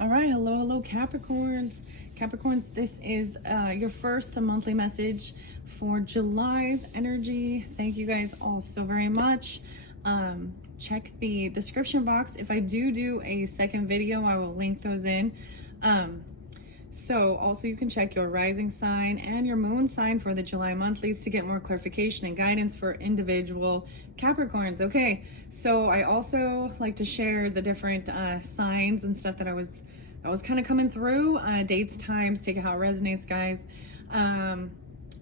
All right, hello, Capricorns. Capricorns, this is your first monthly message for July's energy. Thank you guys all so very much. Check the description box. If I do a second video, I will link those in. So also you can check your rising sign and your moon sign for the July monthlies to get more clarification and guidance for individual Capricorns. Okay, so I also like to share the different signs and stuff that was kind of coming through, dates, times, take it how it resonates, guys.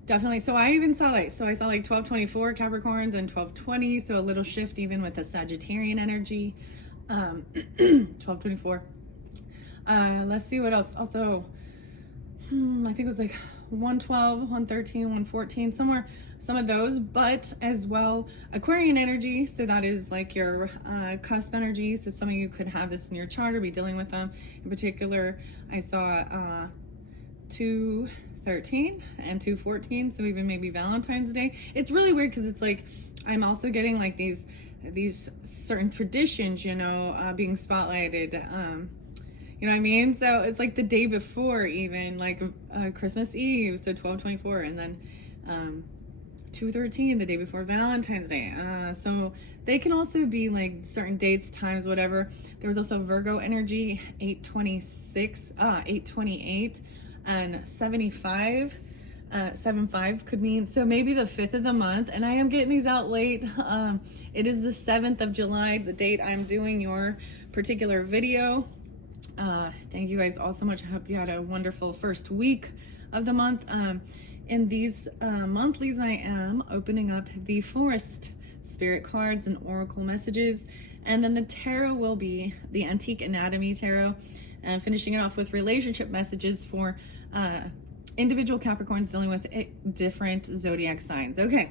Definitely. So I even saw I saw like 1224 Capricorns and 1220, so a little shift even with the Sagittarian energy. 1224. Let's see what else. Also, I think it was like 112, 113, 114, somewhere, some of those, but as well Aquarian energy. So that is like your cusp energy. So some of you could have this in your chart or be dealing with them. In particular, I saw 213 and 214. So even maybe Valentine's Day. It's really weird because it's like I'm also getting like these certain traditions, you know, being spotlighted. You know what I mean? So it's like the day before, even like Christmas Eve, so 12/24, and then 2/13, the day before Valentine's Day. So they can also be like certain dates, times, whatever. There was also Virgo energy, 826, 828, and 75. 7/5 could mean, so maybe the 5th of the month, and I am getting these out late. It is the 7th of July, the date I'm doing your particular video. Thank you guys all so much. I hope you had a wonderful first week of the month. In these monthlies, I am opening up the forest spirit cards and oracle messages, and then the tarot will be the Antique Anatomy Tarot, and finishing it off with relationship messages for individual Capricorns dealing with different zodiac signs. Okay.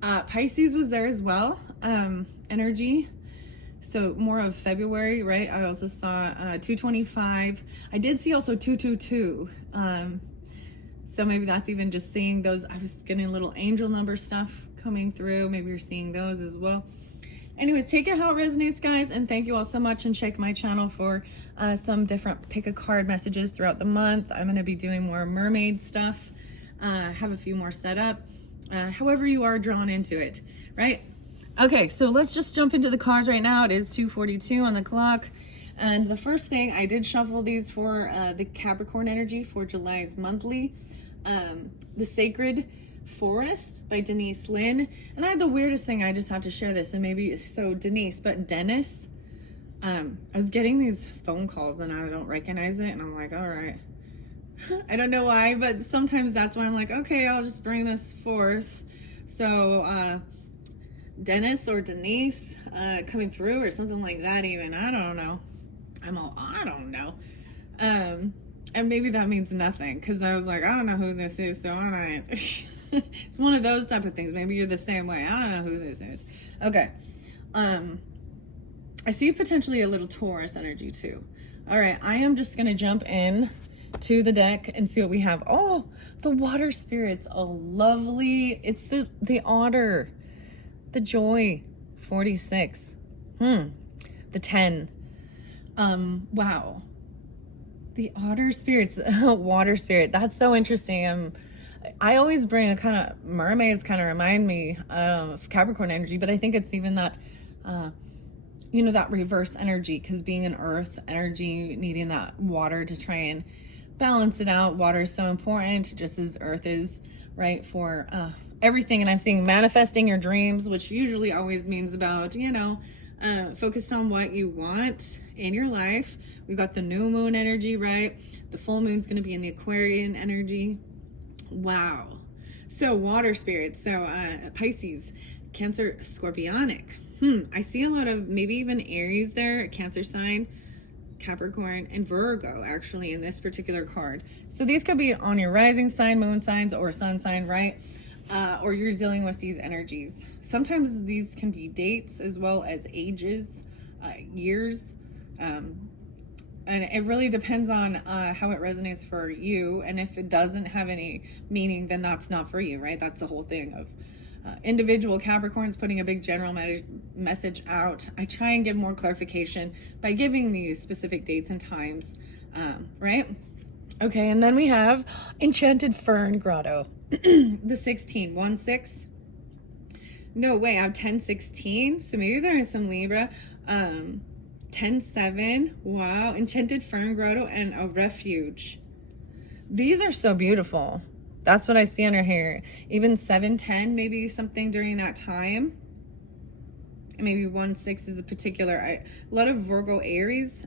Pisces was there as well. Energy. So more of February, right? I also saw 225. I did see also 222. So maybe that's even just seeing those. I was getting a little angel number stuff coming through. Maybe you're seeing those as well. Anyways, take it how it resonates, guys. And thank you all so much. And check my channel for some different pick a card messages throughout the month. I'm going to be doing more mermaid stuff. Have a few more set up. However you are drawn into it, right? Okay, so let's just jump into the cards right now. It is 2:42 on the clock. And the first thing, I did shuffle these for the Capricorn energy for July's monthly. The Sacred Forest by Denise Lynn. And I had the weirdest thing, I just have to share this. And maybe, so Denise, but Dennis. I was getting these phone calls and I don't recognize it. And I'm like, all right. I don't know why, but sometimes that's why I'm like, okay, I'll just bring this forth. So, Dennis or Denise coming through or something like that even. I don't know. I don't know. And maybe that means nothing because I was like, I don't know who this is, so I'm not answering. It's one of those type of things. Maybe you're the same way. I don't know who this is. Okay. I see potentially a little Taurus energy too. All right. I am just going to jump in to the deck and see what we have. Oh, the water spirits. Oh, lovely. It's the otter. The joy, 46. The 10. Wow. The otter spirits, water spirit. That's so interesting. I always bring a kind of mermaids kind of remind me of Capricorn energy, but I think it's even that, you know, that reverse energy, because being an earth energy, needing that water to try and balance it out. Water is so important, just as earth is, right, for everything. And I'm seeing manifesting your dreams, which usually always means about, you know, focused on what you want in your life. We've got the new moon energy, right? The full moon's going to be in the Aquarian energy. Wow. So water spirits. So Pisces, Cancer, Scorpionic. I see a lot of maybe even Aries there, Cancer sign, Capricorn, and Virgo actually in this particular card. So these could be on your rising sign, moon signs, or sun sign, right? Or you're dealing with these energies. Sometimes these can be dates as well as ages, years. And it really depends on how it resonates for you. And if it doesn't have any meaning, then that's not for you, right? That's the whole thing of individual Capricorns putting a big general message out. I try and give more clarification by giving these specific dates and times, right? Okay, and then we have Enchanted Fern Grotto. The 16, 1-6. No way, I have 10-16. So maybe there is some Libra. 10-7. Wow. Enchanted Fern Grotto and a Refuge. These are so beautiful. That's what I see under here. Even 7-10, maybe something during that time. And maybe 1-6 is a particular. A lot of Virgo, Aries.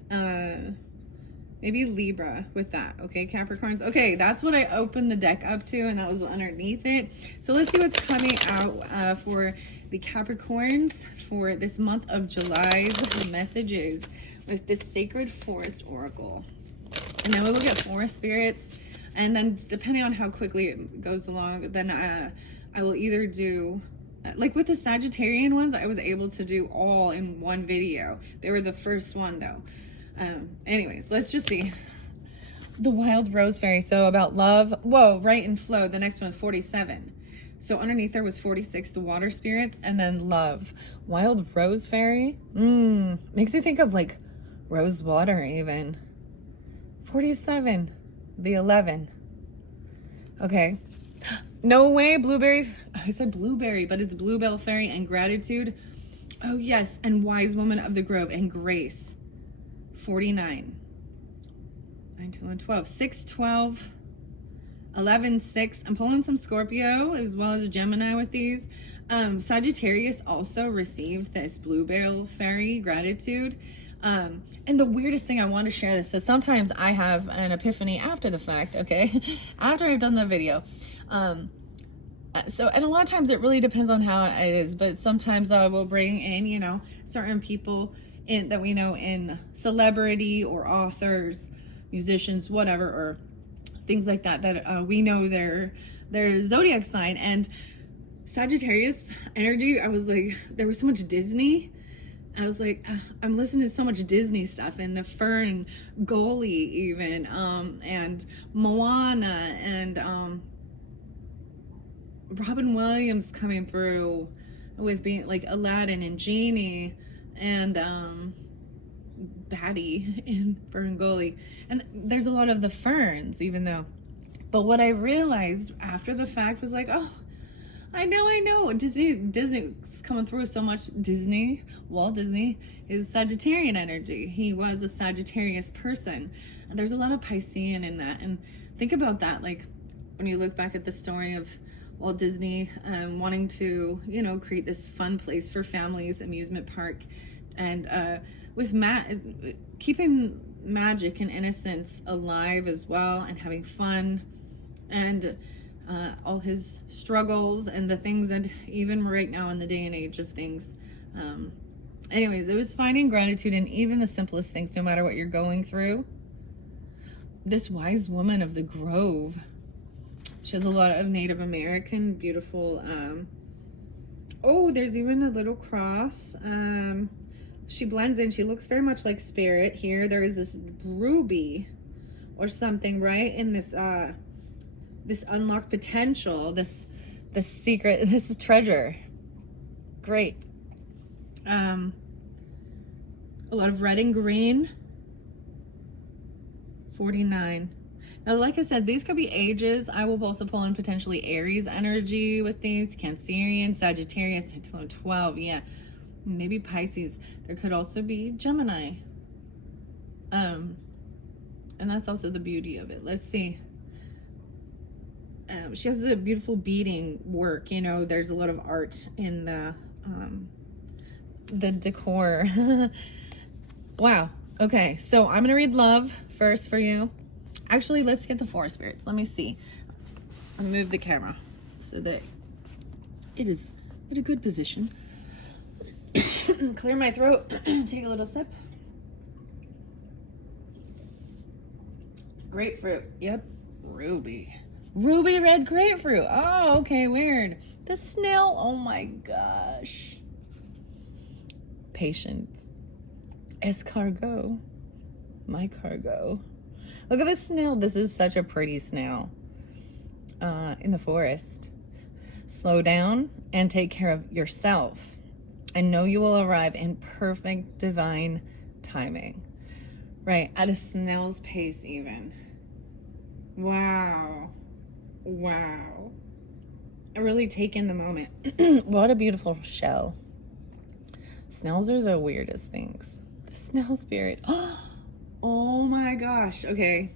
Maybe Libra with that. Okay, Capricorns. Okay, that's what I opened the deck up to, and that was underneath it. So let's see what's coming out for the Capricorns for this month of July's messages with this Sacred Forest Oracle. And then we will get forest spirits. And then depending on how quickly it goes along, then I will either do, like with the Sagittarian ones, I was able to do all in one video. They were the first one though. Anyways, let's just see. The Wild Rose Fairy. So about love. Whoa, right and flow. The next one, 47. So underneath there was 46, the water spirits, and then love. Wild Rose Fairy. Makes me think of like rose water even. 47. The 11. Okay. No way, blueberry. I said blueberry, but it's Bluebell Fairy and gratitude. Oh yes, and Wise Woman of the Grove and grace. 49. 19, 12. 6, 12. 11, 6. I'm pulling some Scorpio as well as Gemini with these. Sagittarius also received this Bluebell Fairy gratitude. And the weirdest thing, I want to share this. So sometimes I have an epiphany after the fact, okay? After I've done the video. And a lot of times it really depends on how it is, but sometimes I will bring in, you know, certain people in that we know in celebrity or authors, musicians, whatever, or things like that, that we know their zodiac sign. And Sagittarius energy, I was like, there was so much Disney. I was like, I'm listening to so much Disney stuff, and the Fern Gully even, and Moana, and Robin Williams coming through with being like Aladdin and Genie, and Batty in Fern Gully. And there's a lot of the ferns, even though. But what I realized after the fact was like, oh, I know. Disney's coming through so much. Walt Disney is Sagittarian energy. He was a Sagittarius person. And there's a lot of Piscean in that. And think about that, like when you look back at the story of Walt Disney wanting to, you know, create this fun place for families, amusement park, and with keeping magic and innocence alive as well, and having fun, and all his struggles and the things that even right now in the day and age of things. Anyways, it was finding gratitude in even the simplest things, no matter what you're going through. This Wise Woman of the Grove. She has a lot of Native American, beautiful, oh, there's even a little cross. She blends in. She looks very much like Spirit here. There is this ruby or something, right? In this, this unlocked potential, this secret, this is treasure. Great. A lot of red and green. 49. Now, like I said, these could be ages. I will also pull in potentially Aries energy with these. Cancerian, Sagittarius, 12, yeah. Maybe Pisces. There could also be Gemini. And that's also the beauty of it. Let's see. She has a beautiful beading work. You know, there's a lot of art in the decor. Wow. Okay, so I'm gonna read love first for you. Actually, let's get the forest spirits. Let me see. I'll move the camera so that it is in a good position. Clear my throat. Take a little sip. Grapefruit. Yep. Ruby red grapefruit. Oh, okay, weird. The snail. Oh my gosh. Patience. Escargot. My cargo. Look at this snail. This is such a pretty snail. In the forest. Slow down and take care of yourself. And know you will arrive in perfect divine timing. Right, at a snail's pace even. Wow. Wow. I really take in the moment. What a beautiful shell. Snails are the weirdest things. The snail spirit. Oh my gosh. Okay.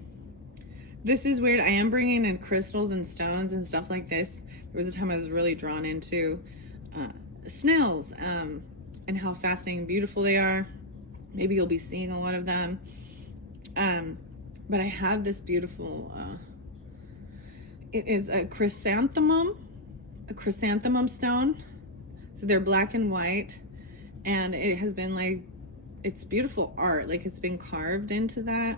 This is weird. I am bringing in crystals and stones and stuff like this. There was a time I was really drawn into snails and how fascinating and beautiful they are. Maybe you'll be seeing a lot of them. But I have this beautiful, it is a chrysanthemum stone. So they're black and white, and it has been like, it's beautiful art. Like it's been carved into that.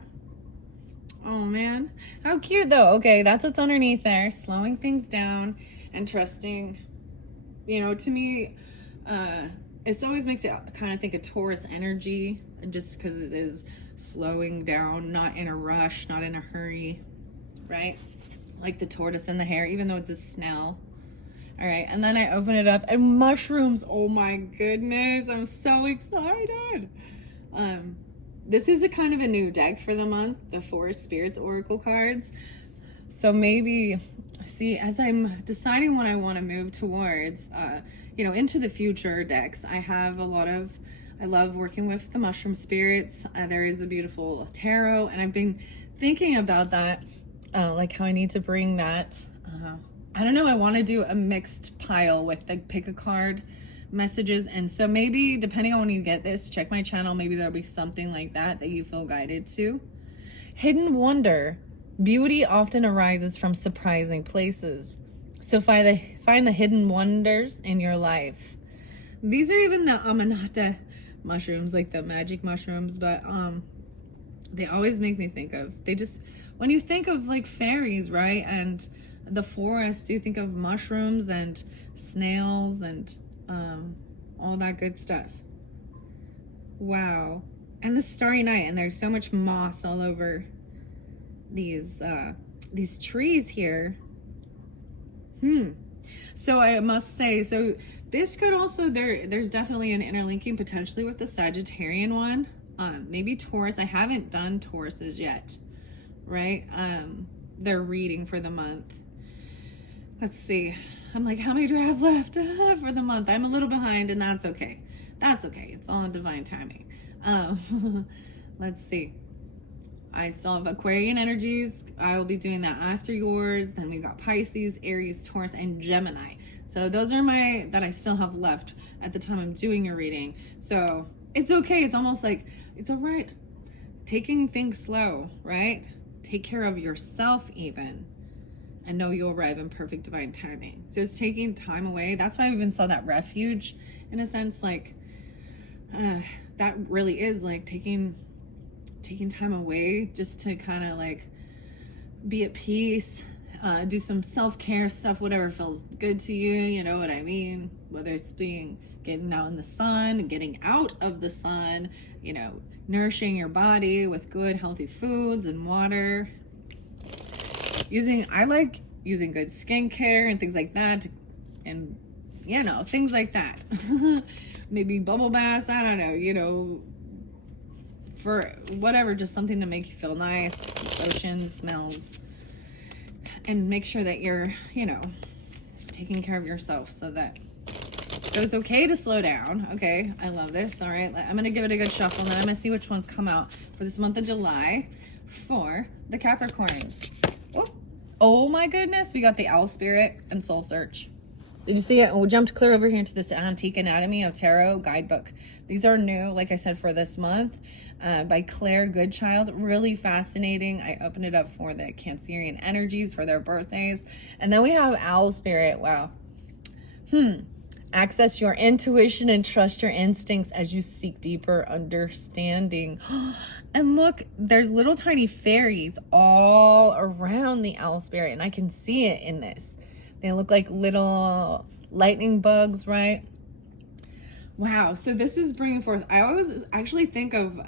Oh man, how cute though. Okay, that's what's underneath there. Slowing things down and trusting. You know, to me, it always makes it kind of think of Taurus energy, just because it is slowing down, not in a rush, not in a hurry, right? Like the tortoise and the hare, even though it's a snail. All right, and then I open it up and mushrooms. Oh my goodness, I'm so excited. This is a kind of a new deck for the month, the Forest Spirits Oracle cards. So maybe, see, as I'm deciding what I want to move towards, you know, into the future decks, I have I love working with the mushroom spirits. There is a beautiful tarot, and I've been thinking about that, like how I need to bring that. I don't know, I want to do a mixed pile with the pick a card messages. And so maybe depending on when you get this, check my channel. Maybe there'll be something like that you feel guided to. Hidden wonder. Beauty often arises from surprising places. So find the hidden wonders in your life. These are even the Amanata mushrooms, like the magic mushrooms, but they always make me think of, when you think of like fairies, right, and the forest, you think of mushrooms and snails and all that good stuff. Wow. And the starry night, and there's so much moss all over these trees here. So I must say, so this could also, there's definitely an interlinking potentially with the Sagittarian one. Maybe Taurus. I haven't done Tauruses yet, right? They're reading for the month. Let's see. I'm like, how many do I have left for the month? I'm a little behind, and that's okay. That's okay. It's all in divine timing. Let's see. I still have Aquarian energies. I will be doing that after yours. Then we got Pisces, Aries, Taurus, and Gemini. So those are that I still have left at the time I'm doing your reading. So it's okay. It's almost like, it's all right. Taking things slow, right? Take care of yourself even. And know you'll arrive in perfect divine timing. So it's taking time away. That's why I even saw that refuge, in a sense, like that really is like taking time away just to kind of like be at peace, do some self-care stuff, whatever feels good to you, you know what I mean? Whether it's getting out in the sun, getting out of the sun, you know, nourishing your body with good healthy foods and water. I like using good skincare and things like that, and you know, things like that. Maybe bubble baths, I don't know, you know, for whatever, just something to make you feel nice, lotions, smells, and make sure that you're, you know, taking care of yourself so it's okay to slow down. Okay, I love this. All right, I'm gonna give it a good shuffle, and then I'm gonna see which ones come out for this month of July for the Capricorns. Oh my goodness, we got the Owl Spirit and Soul Search. Did you see it? We jumped clear over here into this Antique Anatomy of Tarot guidebook. These are new, like I said, for this month, by Claire Goodchild. Really fascinating. I opened it up for the Cancerian energies for their birthdays. And then we have Owl Spirit. Wow. Access your intuition and trust your instincts as you seek deeper understanding. And look, there's little tiny fairies all around the Owl Spirit, and I can see it in this. They look like little lightning bugs, right? Wow, so this is bringing forth, I always actually think of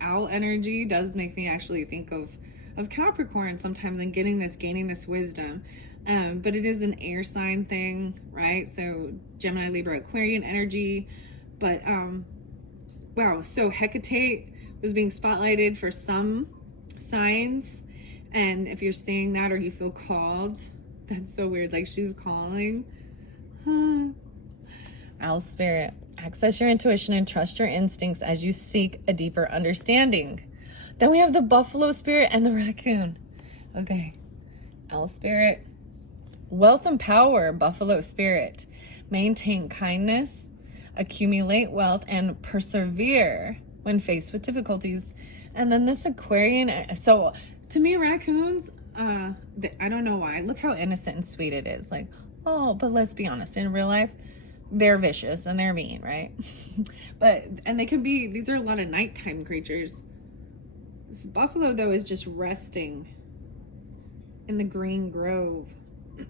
owl energy does make me actually think of Capricorn sometimes, and gaining this wisdom. But it is an air sign thing, right? So Gemini, Libra, Aquarian energy. But wow, so Hecate was being spotlighted for some signs. And if you're seeing that or you feel called, that's so weird. Like she's calling. Owl spirit, access your intuition and trust your instincts as you seek a deeper understanding. Then we have the buffalo spirit and the raccoon. Okay. Owl spirit, wealth and power, buffalo spirit. Maintain kindness, accumulate wealth, and persevere when faced with difficulties. And then this Aquarian, so to me, raccoons, I don't know why. Look how innocent and sweet it is. Like, oh, but let's be honest, in real life, they're vicious and they're mean, right? And they can be, these are a lot of nighttime creatures. This buffalo, though, is just resting in the green grove.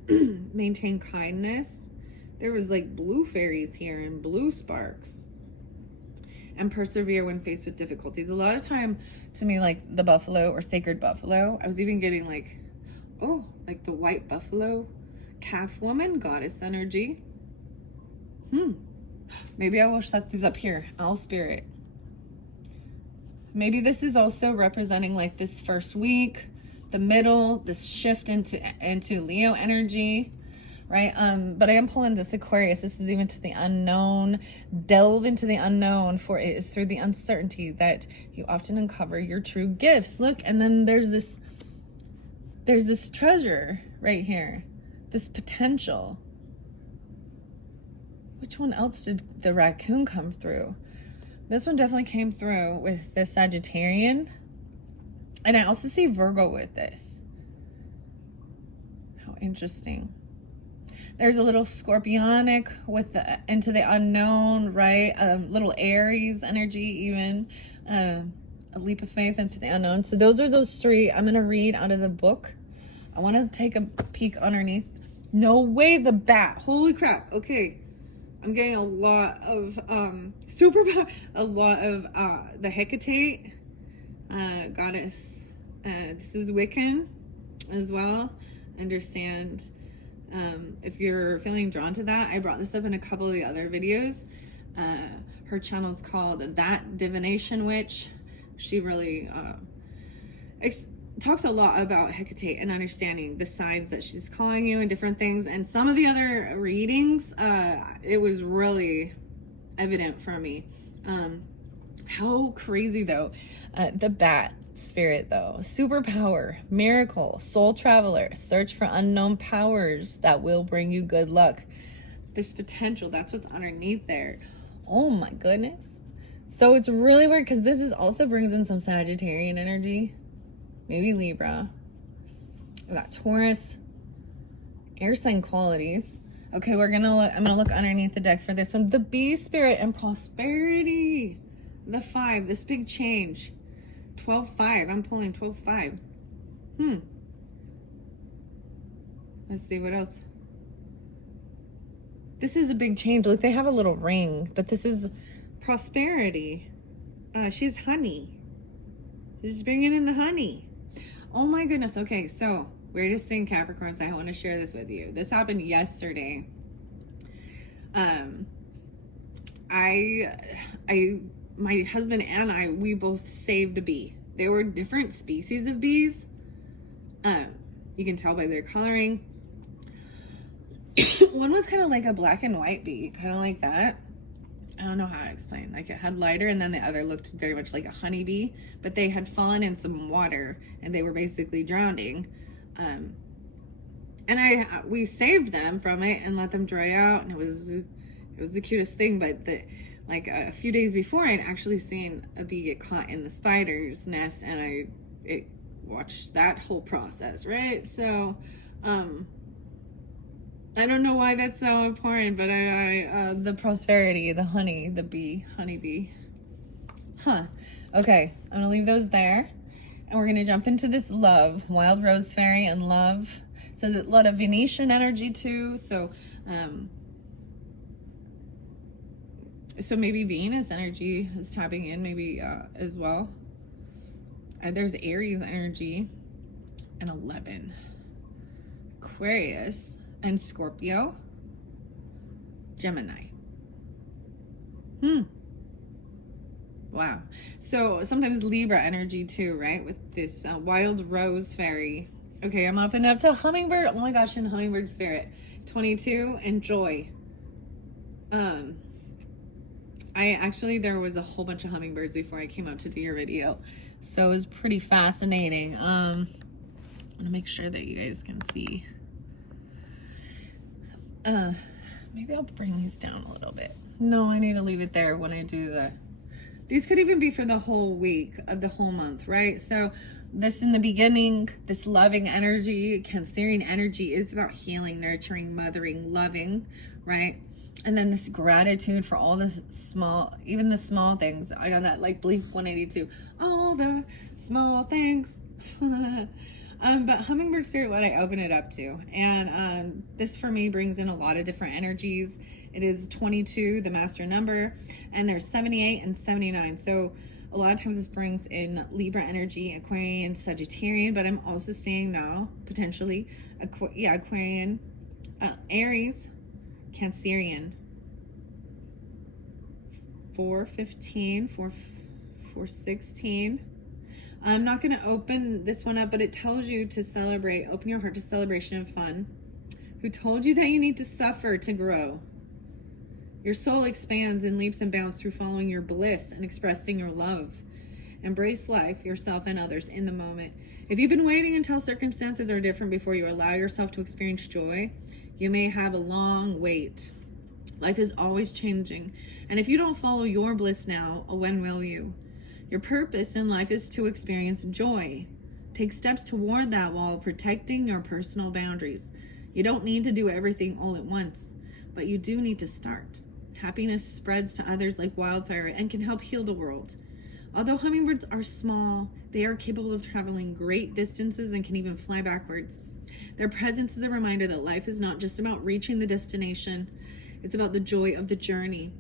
Maintain kindness. There was like blue fairies here and blue sparks. And persevere when faced with difficulties. A lot of time, to me, like the buffalo or sacred buffalo, I was even getting like, oh, like the white buffalo, calf woman, goddess energy. Maybe I will set these up here. Owl spirit. Maybe this is also representing like this first week, the middle, this shift into Leo energy, right? But I am pulling this Aquarius. This is even to the unknown. Delve into the unknown, for it is through the uncertainty that you often uncover your true gifts. Look, and then there's this treasure right here, this potential. Which one else did the raccoon come through? This one definitely came through with the Sagittarian. And I also see Virgo with this. How interesting. There's a little Scorpionic with the into the unknown, right? Little Aries energy even. A leap of faith into the unknown. So those are those three. I'm going to read out of the book. I want to take a peek underneath. No way, the bat. Holy crap. Okay. I'm getting a lot of a lot of the Hecate goddess. This is Wiccan as well. Understand if you're feeling drawn to that. I brought this up in a couple of the other videos. Her channel's called That Divination Witch. She really talks a lot about Hecate and understanding the signs that she's calling you and different things. And some of the other readings, it was really evident for me. How crazy though. The bat spirit though, superpower, miracle, soul traveler, search for unknown powers that will bring you good luck. This potential, that's what's underneath there. Oh my goodness. So it's really weird because this is also brings in some Sagittarian energy. Maybe Libra. We got Taurus, air sign qualities. Okay, I'm gonna look underneath the deck for this one. The bee spirit and prosperity. The 5, this big change. 12-5. I'm pulling 12-5. Let's see what else. This is a big change. Look, they have a little ring, but this is prosperity. She's honey. She's bringing in the honey. Oh my goodness. Okay, so weirdest thing, Capricorns, I want to share this with you. This happened yesterday. My husband and I, we both saved a bee. They were different species of bees. You can tell by their coloring. One was kind of like a black and white bee, kind of like that. I don't know how to explain. Like it had lighter, and then the other looked very much like a honeybee, but they had fallen in some water and they were basically drowning. And we saved them from it and let them dry out, and it was the cutest thing. But like a few days before, I'd actually seen a bee get caught in the spider's nest, and I watched that whole process, right? So I don't know why that's so important, but I the prosperity, the honey, the bee, honeybee. Okay, I'm gonna leave those there, and we're gonna jump into this love, wild rose fairy and love. So there's a lot of Venetian energy too. So maybe Venus energy is tapping in, maybe as well. There's Aries energy and 11. Aquarius, and Scorpio, Gemini. Wow. So sometimes Libra energy too, right? With this wild rose fairy. Okay, I'm up and up to hummingbird. Oh my gosh, in hummingbird spirit. 22 and joy. There was a whole bunch of hummingbirds before I came up to do your video. So it was pretty fascinating. I'm gonna make sure that you guys can see. Maybe I'll bring these down a little bit. No, I need to leave it there when I do these could even be for the whole week of the whole month, right? So this in the beginning, this loving energy, Cancerian energy is about healing, nurturing, mothering, loving, right? And then this gratitude for all the small, even the small things. I got that like Blink 182, all the small things. But hummingbird spirit, what I open it up to. And this for me brings in a lot of different energies. It is 22, the master number, and there's 78 and 79. So a lot of times this brings in Libra energy, Aquarian, Sagittarian, but I'm also seeing now potentially Aquarian, Aries, Cancerian. 415, 416. I'm not going to open this one up, but it tells you to celebrate, open your heart to celebration and fun. Who told you that you need to suffer to grow? Your soul expands and leaps and bounds through following your bliss and expressing your love. Embrace life, yourself, and others in the moment. If you've been waiting until circumstances are different before you allow yourself to experience joy, you may have a long wait. Life is always changing. And if you don't follow your bliss now, when will you? Your purpose in life is to experience joy. Take steps toward that while protecting your personal boundaries. You don't need to do everything all at once, but you do need to start. Happiness spreads to others like wildfire and can help heal the world. Although hummingbirds are small, they are capable of traveling great distances and can even fly backwards. Their presence is a reminder that life is not just about reaching the destination. It's about the joy of the journey.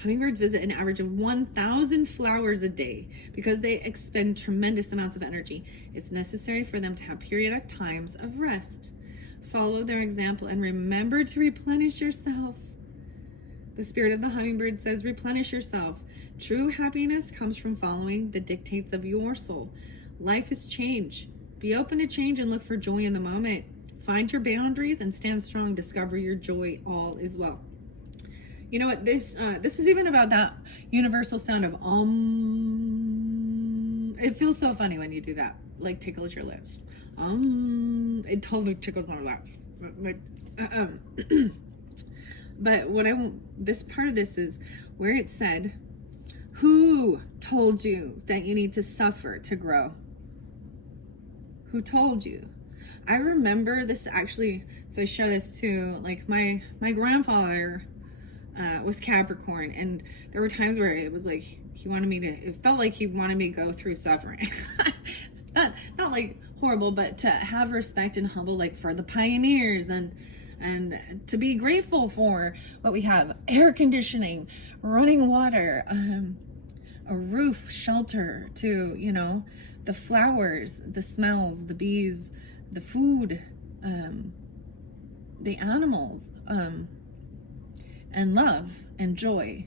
Hummingbirds visit an average of 1,000 flowers a day because they expend tremendous amounts of energy. It's necessary for them to have periodic times of rest. Follow their example and remember to replenish yourself. The spirit of the hummingbird says, replenish yourself. True happiness comes from following the dictates of your soul. Life is change. Be open to change and look for joy in the moment. Find your boundaries and stand strong. Discover your joy. All is well. You know what? This is even about that universal sound of It feels so funny when you do that. Like tickles your lips. It totally tickles my lips. But this part of this is where it said, who told you that you need to suffer to grow? Who told you? I remember this actually, so I show this to like my grandfather was Capricorn, and there were times where it was like it felt like he wanted me to go through suffering. not like horrible, but to have respect and humble, like for the pioneers and to be grateful for what we have: air conditioning, running water, a roof, shelter, to the flowers, the smells, the bees, the food, the animals, and love and joy.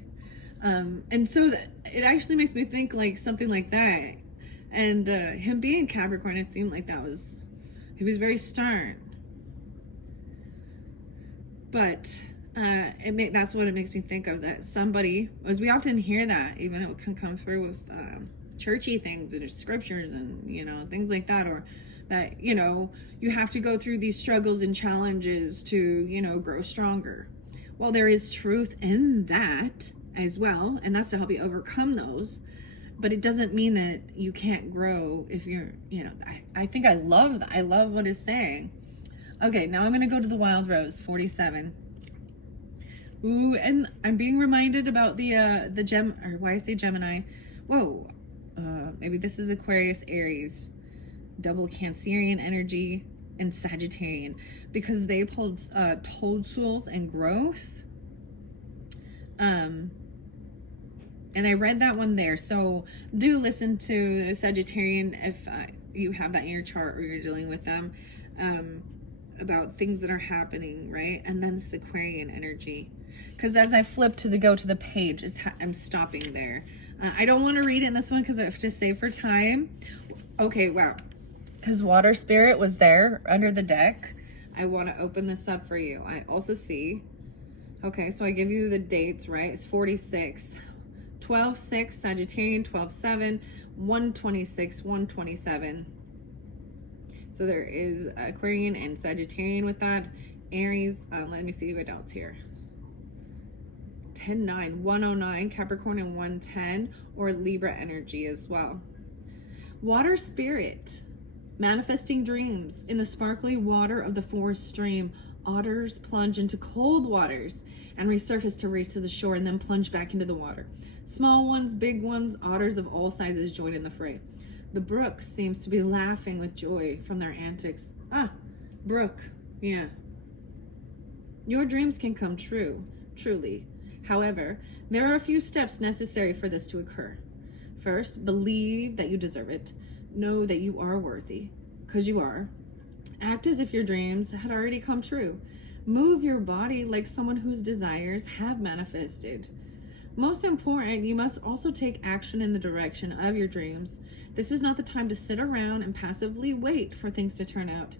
And so it actually makes me think like something like that. And him being Capricorn, it seemed like he was very stern. But that's what it makes me think of, that somebody, as we often hear that, even it can come through with churchy things or scriptures and things like that, or that you have to go through these struggles and challenges to grow stronger. Well, there is truth in that as well, and that's to help you overcome those, but it doesn't mean that you can't grow if you're I think I love what it's saying. Okay, now I'm going to go to the wild rose, 47. Ooh, and I'm being reminded about why I say Gemini. Whoa, maybe this is Aquarius, Aries, double Cancerian energy, and Sagittarian, because they hold toadstools and growth. And I read that one there. So do listen to the Sagittarian if you have that in your chart or you're dealing with them. about things that are happening, right? And then this Aquarian energy. Because as I flip to go to the page, I'm stopping there. I don't want to read it in this one because I have to save for time. Okay, wow. Because water spirit was there under the deck. I want to open this up for you. I also see. Okay, so I give you the dates, right? It's 46. 12-6, Sagittarian, 12-7, 126, 127. So there is Aquarian and Sagittarian with that. Aries, let me see what else here. 10-9, 109, Capricorn and 110, or Libra energy as well. Water spirit, manifesting dreams. In the sparkly water of the forest stream, otters plunge into cold waters and resurface to race to the shore and then plunge back into the water. Small ones, big ones, otters of all sizes join in the fray. The brook seems to be laughing with joy from their antics. Ah, brook, yeah. Your dreams can come true, truly. However, there are a few steps necessary for this to occur. First, believe that you deserve it. Know that you are worthy, because you are. Act as if your dreams had already come true. Move your body like someone whose desires have manifested. Most important, you must also take action in the direction of your dreams. This is not the time to sit around and passively wait for things to turn out.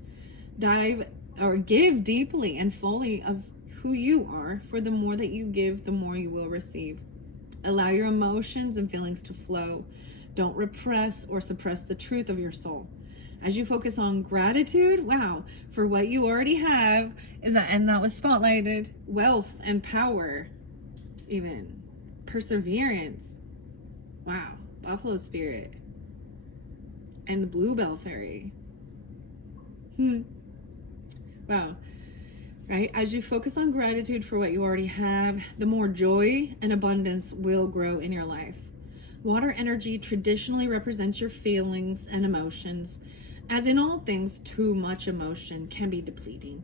Dive or give deeply and fully of who you are, for the more that you give, the more you will receive. Allow your emotions and feelings to flow. Don't repress or suppress the truth of your soul. As you focus on gratitude, wow, for what you already have, and that was spotlighted, wealth and power, even perseverance, wow, buffalo spirit, and the bluebell fairy. Wow. Right? As you focus on gratitude for what you already have, the more joy and abundance will grow in your life. Water energy traditionally represents your feelings and emotions. As in all things, too much emotion can be depleting,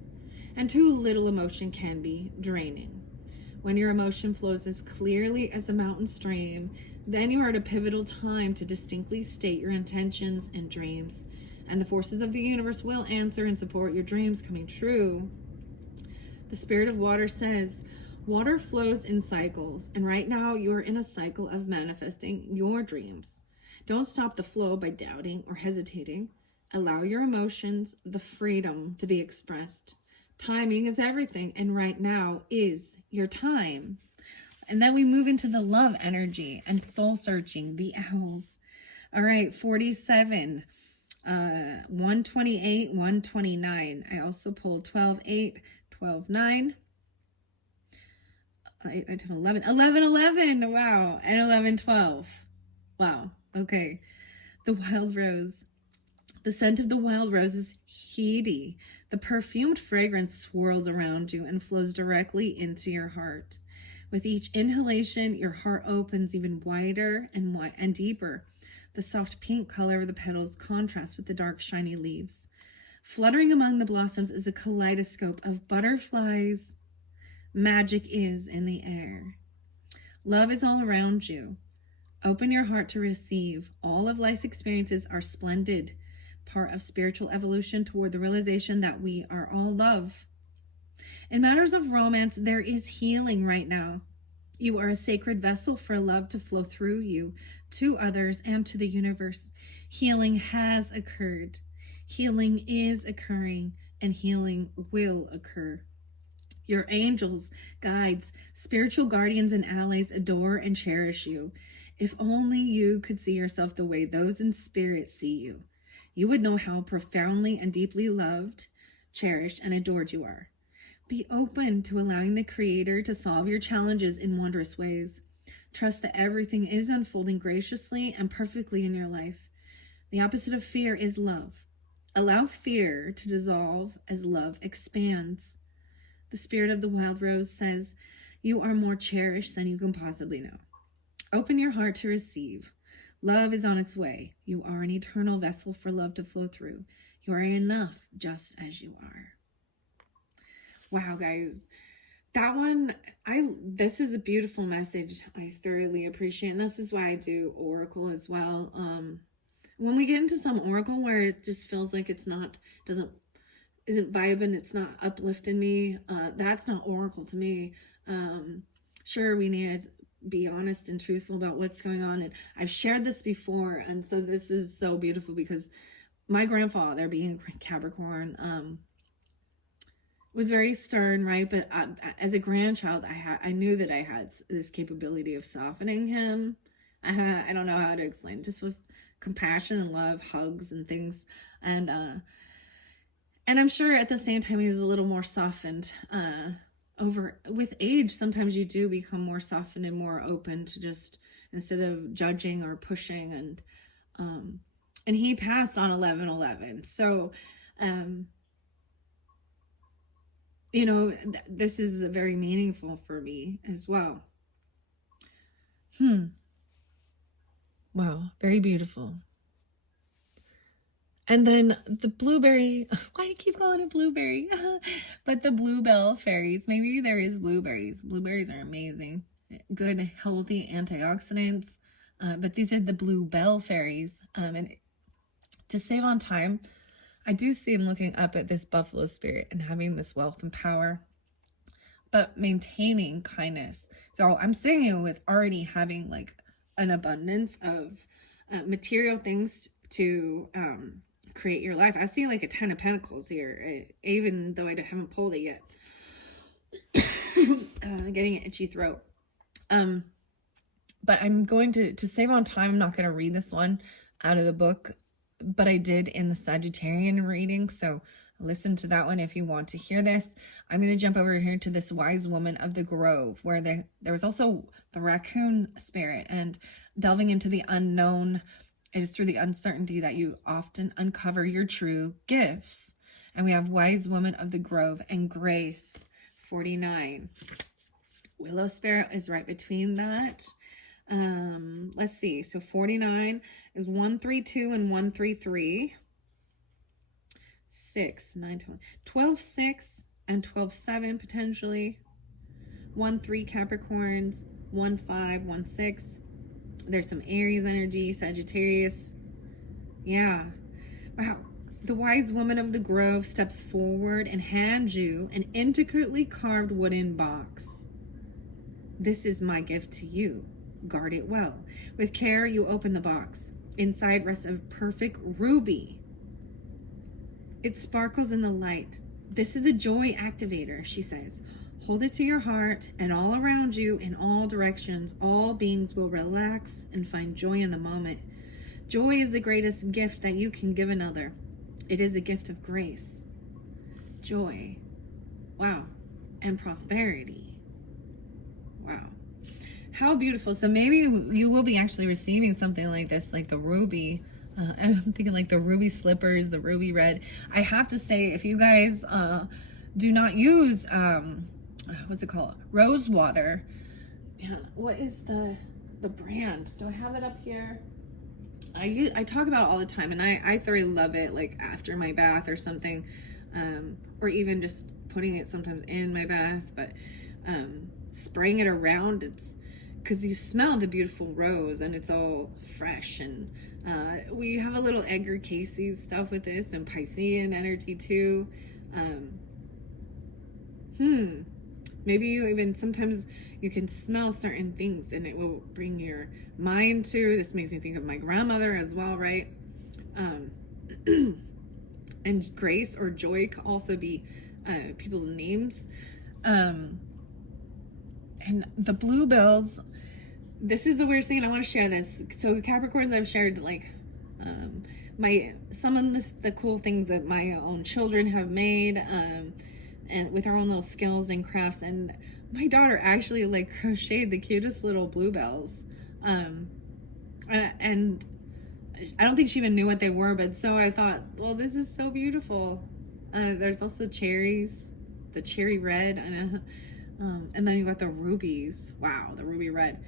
and too little emotion can be draining. When your emotion flows as clearly as a mountain stream, then you are at a pivotal time to distinctly state your intentions and dreams, and the forces of the universe will answer and support your dreams coming true. The spirit of water says, water flows in cycles, and right now you are in a cycle of manifesting your dreams. Don't stop the flow by doubting or hesitating. Allow your emotions the freedom to be expressed. Timing is everything, and right now is your time. And then we move into the love energy and soul searching, the owls. All right, 47, 128, 129. I also pulled 12-8, 12-9, 8, 9, 10, 11, 11, 11. Wow, and 11, 12. Wow, okay. The wild rose. The scent of the wild rose is heady. The perfumed fragrance swirls around you and flows directly into your heart. With each inhalation, your heart opens even wider and deeper. The soft pink color of the petals contrasts with the dark, shiny leaves. Fluttering among the blossoms is a kaleidoscope of butterflies. Magic is in the air. Love is all around you. Open your heart to receive. All of life's experiences are splendid, part of spiritual evolution toward the realization that we are all love. In matters of romance, there is healing right now. You are a sacred vessel for love to flow through you, to others, and to the universe. Healing has occurred. Healing is occurring, and healing will occur. Your angels, guides, spiritual guardians, and allies adore and cherish you. If only you could see yourself the way those in spirit see you, you would know how profoundly and deeply loved, cherished, and adored you are. Be open to allowing the Creator to solve your challenges in wondrous ways. Trust that everything is unfolding graciously and perfectly in your life. The opposite of fear is love. Allow fear to dissolve as love expands. The spirit of the wild rose says, you are more cherished than you can possibly know. Open your heart to receive. Love is on its way. You are an eternal vessel for love to flow through. You are enough just as you are. Wow, guys. That one, this is a beautiful message. I thoroughly appreciate it. And this is why I do Oracle as well. When we get into some Oracle where it just feels like doesn't isn't vibing, it's not uplifting me, that's not oracle to me. Sure, we need to be honest and truthful about what's going on, and I've shared this before, and so this is so beautiful because my grandfather, being Capricorn, was very stern, right? But as a grandchild, I knew that I had this capability of softening him. I don't know how to explain, just with compassion and love, hugs and things, and I'm sure at the same time he was a little more softened. Over with age, sometimes you do become more softened and more open to just, instead of judging or pushing, and he passed on 11/11. So, you know, this is very meaningful for me as well. Wow, very beautiful. And then the blueberry, why do I keep calling it blueberry? But the bluebell fairies, maybe there is blueberries. Blueberries are amazing. Good, healthy antioxidants. But these are the bluebell fairies. And to save on time, I do see him looking up at this buffalo spirit and having this wealth and power, but maintaining kindness. So I'm saying it with already having like an abundance of material things to create your life. I see like a 10 of Pentacles here, even though I haven't pulled it yet. Getting an itchy throat. But I'm going to save on time, I'm not going to read this one out of the book, but I did in the Sagittarian reading, so listen to that one if you want to hear this. I'm going to jump over here to this wise woman of the grove, where there was also the raccoon spirit, and delving into the unknown. It is through the uncertainty that you often uncover your true gifts. And we have wise woman of the grove and grace, 49. Willow spirit is right between that. Let's see. So 49 is 132 and 133. 6, 9, 12, 6 and 12, 7 potentially. 1, 3 Capricorns, 1, 5, 1, 6. There's some Aries energy, Sagittarius. Yeah. Wow. The wise woman of the grove steps forward and hands you an intricately carved wooden box. This is my gift to you. Guard it well. With care, you open the box. Inside rests a perfect ruby. It sparkles in the light. This is a joy activator, she says. Hold it to your heart, and all around you, in all directions, all beings will relax and find joy in the moment. Joy is the greatest gift that you can give another. It is a gift of grace. Joy. Wow. And prosperity. Wow. How beautiful. So maybe you will be actually receiving something like this, like the ruby. I'm thinking like the ruby slippers, the ruby red. I have to say, if you guys do not use, what's it called? Rose water. Yeah, what is the brand? Do I have it up here? I talk about it all the time, and I thoroughly love it, like after my bath or something, or even just putting it sometimes in my bath, but spraying it around, it's because you smell the beautiful rose and it's all fresh. And we have a little Edgar Casey stuff with this, and Piscean energy too. Maybe you even, sometimes you can smell certain things and it will bring your mind to, this makes me think of my grandmother as well, right? And grace or joy can also be people's names. And the bluebells, this is the weirdest thing, and I want to share this. So Capricorns, I've shared like some of the cool things that my own children have made, and with our own little skills and crafts. And my daughter actually like crocheted the cutest little bluebells, and I don't think she even knew what they were, but so I thought, well, this is so beautiful. There's also cherries, the cherry red, and then you got the rubies. Wow, the ruby red.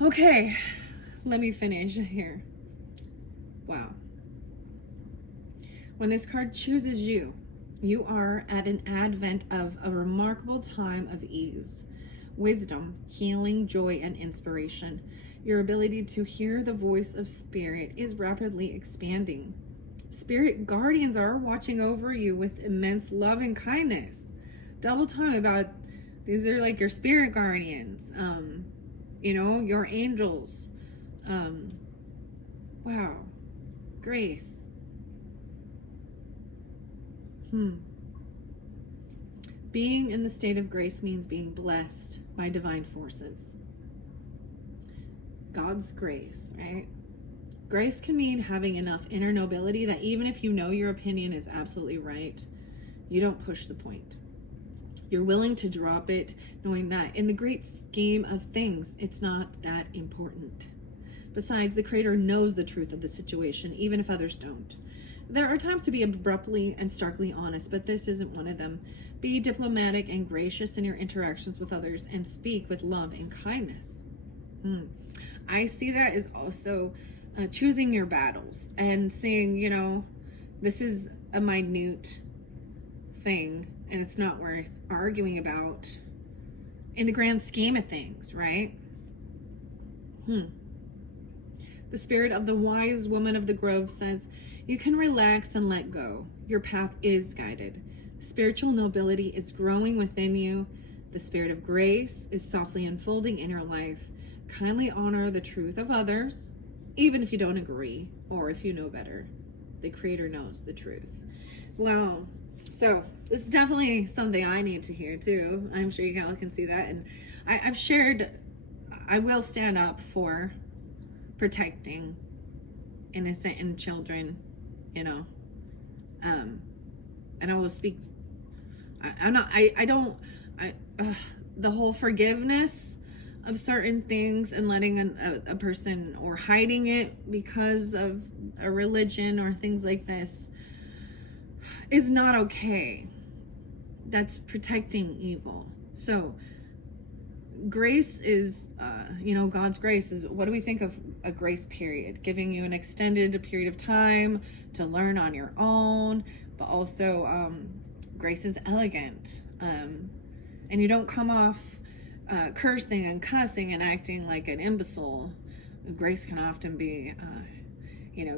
Okay, let me finish here. Wow. When this card chooses you, you are at an advent of a remarkable time of ease, wisdom, healing, joy, and inspiration. Your ability to hear the voice of spirit is rapidly expanding. Spirit guardians are watching over you with immense love and kindness. Double time about these are like your spirit guardians, your angels. Wow. Grace. Being in the state of grace means being blessed by divine forces. God's grace, right? Grace can mean having enough inner nobility that even if you know your opinion is absolutely right, you don't push the point. You're willing to drop it, knowing that in the great scheme of things, it's not that important. Besides, the Creator knows the truth of the situation, even if others don't. There are times to be abruptly and starkly honest, but this isn't one of them. Be diplomatic and gracious in your interactions with others and speak with love and kindness. I see that as also choosing your battles and saying, this is a minute thing and it's not worth arguing about in the grand scheme of things, right? The spirit of the wise woman of the grove says, you can relax and let go. Your path is guided. Spiritual nobility is growing within you. The spirit of grace is softly unfolding in your life. Kindly honor the truth of others, even if you don't agree or if you know better. The Creator knows the truth. Well, so this is definitely something I need to hear too. I'm sure you all can see that. And I've shared, I will stand up for protecting innocent and children, and I will speak. The whole forgiveness of certain things and letting a person or hiding it because of a religion or things like this is not okay. That's protecting evil. So grace is, God's grace is, what do we think of a grace period? Giving you an extended period of time to learn on your own, but also grace is elegant. And you don't come off cursing and cussing and acting like an imbecile. Grace can often be,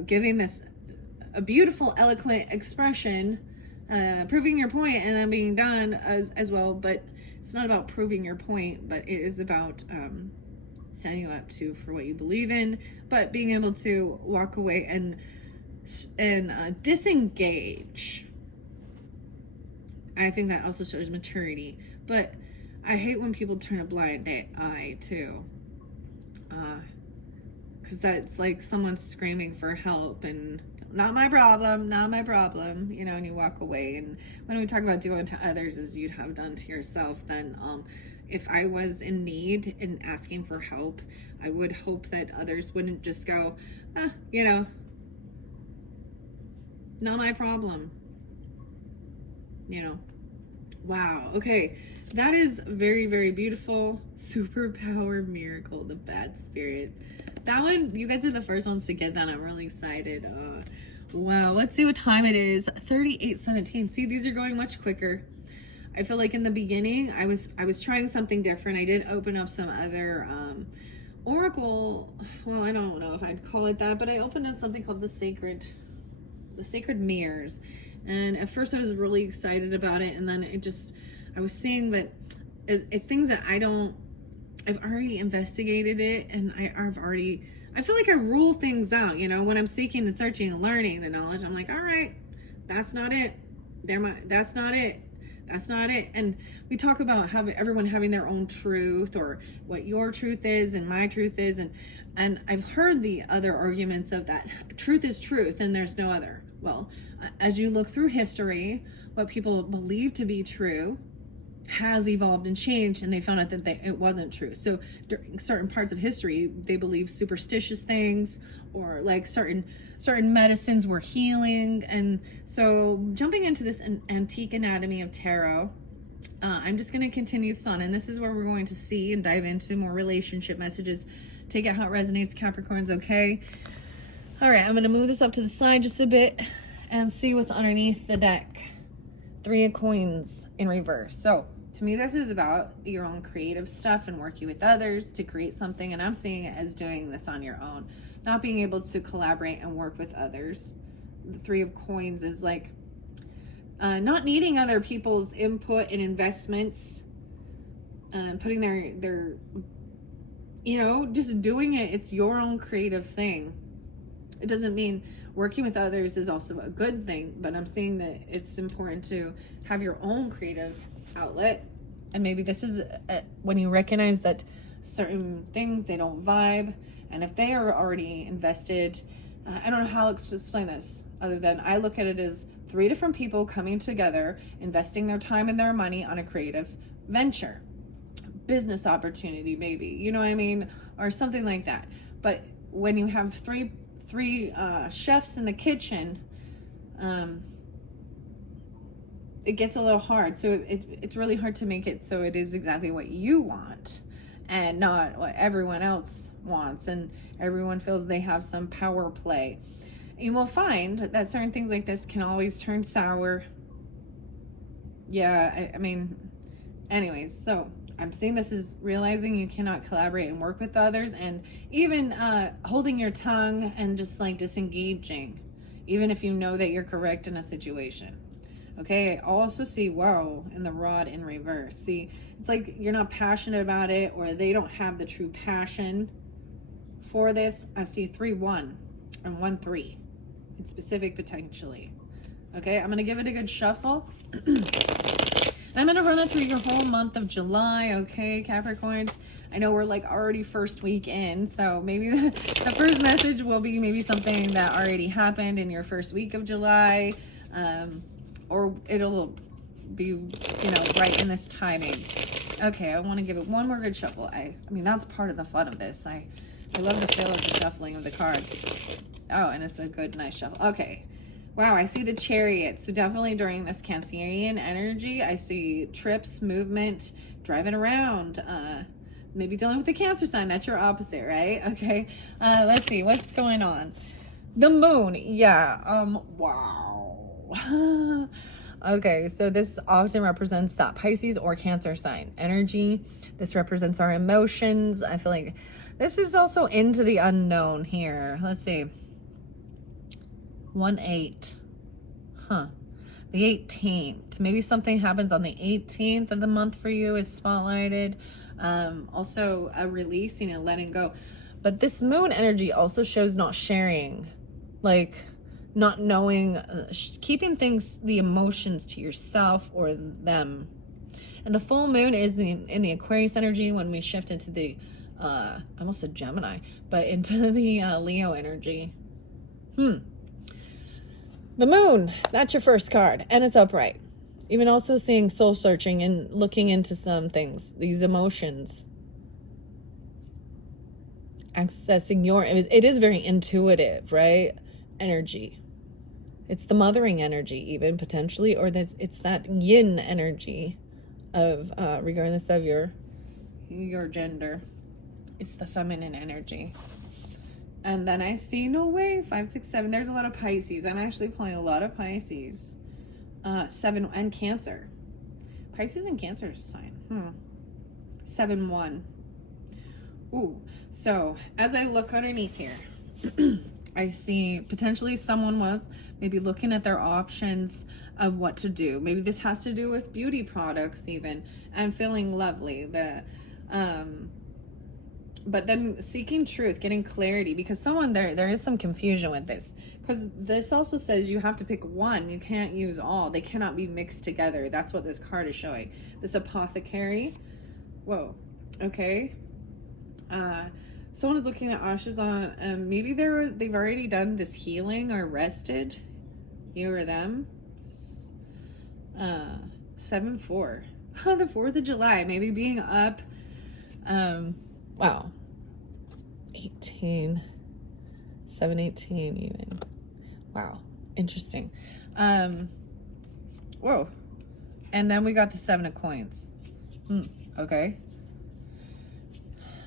giving this a beautiful, eloquent expression, proving your point and then being done as well. But it's not about proving your point, but it is about setting you up for what you believe in, but being able to walk away and disengage. I think that also shows maturity. But I hate when people turn a blind eye too, because that's like someone screaming for help and not my problem, and you walk away. And when we talk about doing to others as you'd have done to yourself, then if I was in need and asking for help, I would hope that others wouldn't just go, not my problem. Wow. Okay. That is very, very beautiful. Superpower miracle, the bad spirit. That one, you guys are the first ones to get that. I'm really excited. Wow. Let's see what time it is. 38:17. See, these are going much quicker. I feel like in the beginning, I was trying something different. I did open up some other oracle. Well, I don't know if I'd call it that, but I opened up something called the sacred mirrors. And at first I was really excited about it. And then I was seeing that it's things that I've already investigated it. And I feel like I rule things out, when I'm seeking and searching and learning the knowledge. I'm like, all right, that's not it. That's not it. That's not it. And we talk about everyone having their own truth, or what your truth is and my truth is. And I've heard the other arguments of that. Truth is truth and there's no other. Well, as you look through history, what people believe to be true has evolved and changed, and they found out that it wasn't true. So during certain parts of history, they believed superstitious things, or like certain medicines were healing. And so jumping into this antique anatomy of tarot, I'm just going to continue this on, and this is where we're going to see and dive into more relationship messages. Take it how it resonates, Capricorns. Okay. All right, I'm going to move this up to the side just a bit and see what's underneath the deck. 3 of Coins in reverse. So to me, this is about your own creative stuff and working with others to create something. And I'm seeing it as doing this on your own, not being able to collaborate and work with others the Three of Coins is like not needing other people's input and investments, putting their just doing it. It's your own creative thing. It doesn't mean working with others is also a good thing, but I'm saying that it's important to have your own creative outlet. And maybe this is when you recognize that certain things, they don't vibe, and if they are already invested, I don't know how to explain this other than I look at it as 3 different people coming together, investing their time and their money on a creative venture, business opportunity, maybe, you know what I mean, or something like that. But when you have three chefs in the kitchen, it gets a little hard. So it's really hard to make it so it is exactly what you want and not what everyone else wants, and everyone feels they have some power play. You will find that certain things like this can always turn sour. Yeah, I mean, anyways, so I'm seeing this as realizing you cannot collaborate and work with others, and even holding your tongue and just like disengaging, even if you know that you're correct in a situation. Okay, I also see, wow, in the rod in reverse. See, it's like you're not passionate about it, or they don't have the true passion for this. I see 3-1 and 1-3. It's specific potentially. Okay, I'm going to give it a good shuffle. I'm going to run it through your whole month of July, okay, Capricorns? I know we're like already first week in, so maybe the first message will be maybe something that already happened in your first week of July, or it'll be, right in this timing. Okay, I want to give it one more good shuffle. I mean, that's part of the fun of this. I love the feel of the shuffling of the cards. Oh, and it's a good, nice shuffle. Okay. Wow, I see the Chariot. So definitely during this Cancerian energy, I see trips, movement, driving around, maybe dealing with the Cancer sign. That's your opposite, right? Okay. Let's see what's going on. The moon. Yeah. Wow. Okay. So this often represents that Pisces or Cancer sign energy. This represents our emotions. I feel like this is also into the unknown here. Let's see. 1-8. The 18th. Maybe something happens on the 18th of the month for you is spotlighted. Also a releasing and letting go. But this moon energy also shows not sharing, like not knowing, keeping things, the emotions to yourself or them. And the full moon is in the Aquarius energy when we shift into the, I almost said Gemini, but into the Leo energy. The moon, that's your first card, and it's upright. Even also seeing soul searching and looking into some things, these emotions. Accessing it is very intuitive, right? Energy. It's the mothering energy, even potentially, or it's that yin energy of, regardless of your gender. It's the feminine energy. And then I see, no way, 5, 6, 7. There's a lot of Pisces. I'm actually pulling a lot of Pisces. 7 and Cancer. Pisces and Cancer sign. 7-1. Ooh. So as I look underneath here, I see potentially someone was maybe looking at their options of what to do. Maybe this has to do with beauty products even, and feeling lovely. But then seeking truth, getting clarity, because there is some confusion with this, because this also says you have to pick one. You can't use all. They cannot be mixed together. That's what this card is showing. This apothecary. Whoa. Okay. Someone is looking at ashes on, maybe they've already done this healing or rested, you or them. 7-4. The 4th of July, maybe being up. Wow. 18. 7-18 even. Wow. Interesting. Whoa. And then we got the 7 of coins. Okay.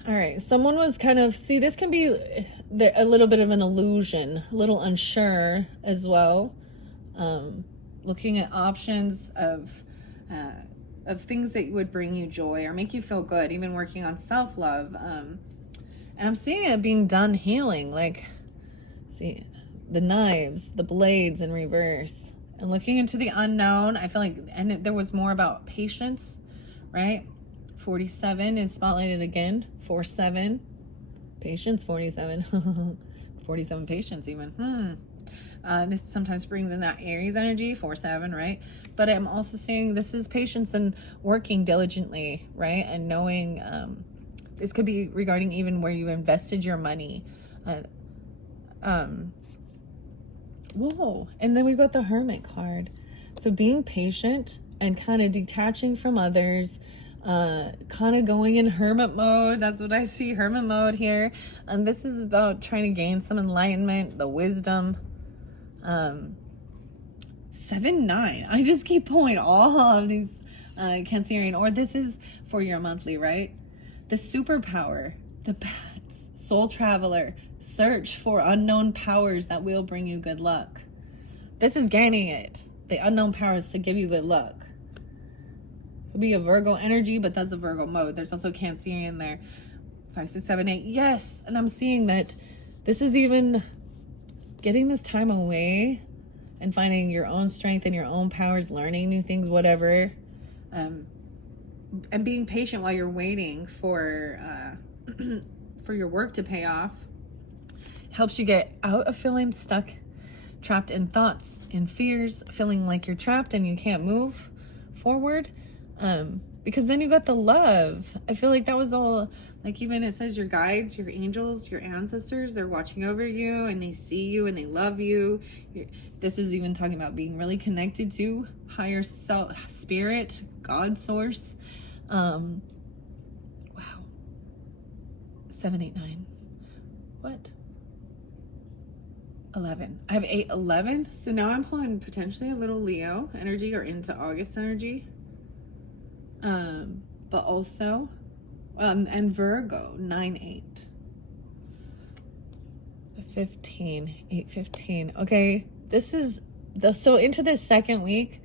All right. Someone was kind of, see, this can be a little bit of an illusion, a little unsure as well. Looking at options of things that would bring you joy or make you feel good, even working on self-love. And I'm seeing it being done healing, like, see, the knives, the blades in reverse. And looking into the unknown, I feel like, and there was more about patience, right? 47 is spotlighted again. 47. Patience, 47. 47 patience even. This sometimes brings in that Aries energy, 4-7, right? But I'm also seeing this is patience and working diligently, right? And knowing, this could be regarding even where you invested your money. Whoa. And then we've got the Hermit card. So being patient and kind of detaching from others, kind of going in hermit mode. That's what I see, hermit mode here. And this is about trying to gain some enlightenment, the wisdom. 7-9. I just keep pulling all of these Cancerian, or this is for your monthly, right? The superpower, the bats, soul traveler, search for unknown powers that will bring you good luck. This is gaining it. The unknown powers to give you good luck. It'll be a Virgo energy, but that's a Virgo mode. There's also Cancerian there. 5, 6, 7, 8. Yes. And I'm seeing that this is even getting this time away and finding your own strength and your own powers, learning new things, whatever. And being patient while you're waiting for your work to pay off helps you get out of feeling stuck, trapped in thoughts and fears, feeling like you're trapped and you can't move forward. Because then you got the love. I feel like that was all, like, even it says your guides, your angels, your ancestors, they're watching over you and they see you and they love you. This is even talking about being really connected to higher self, spirit, God source. Wow. 7, 8, 9. What? 11. I have 8, 11. So now I'm pulling potentially a little Leo energy or into August energy. But also, and Virgo, 9, 8. 15, 8, 15. Okay, this is so into this second week,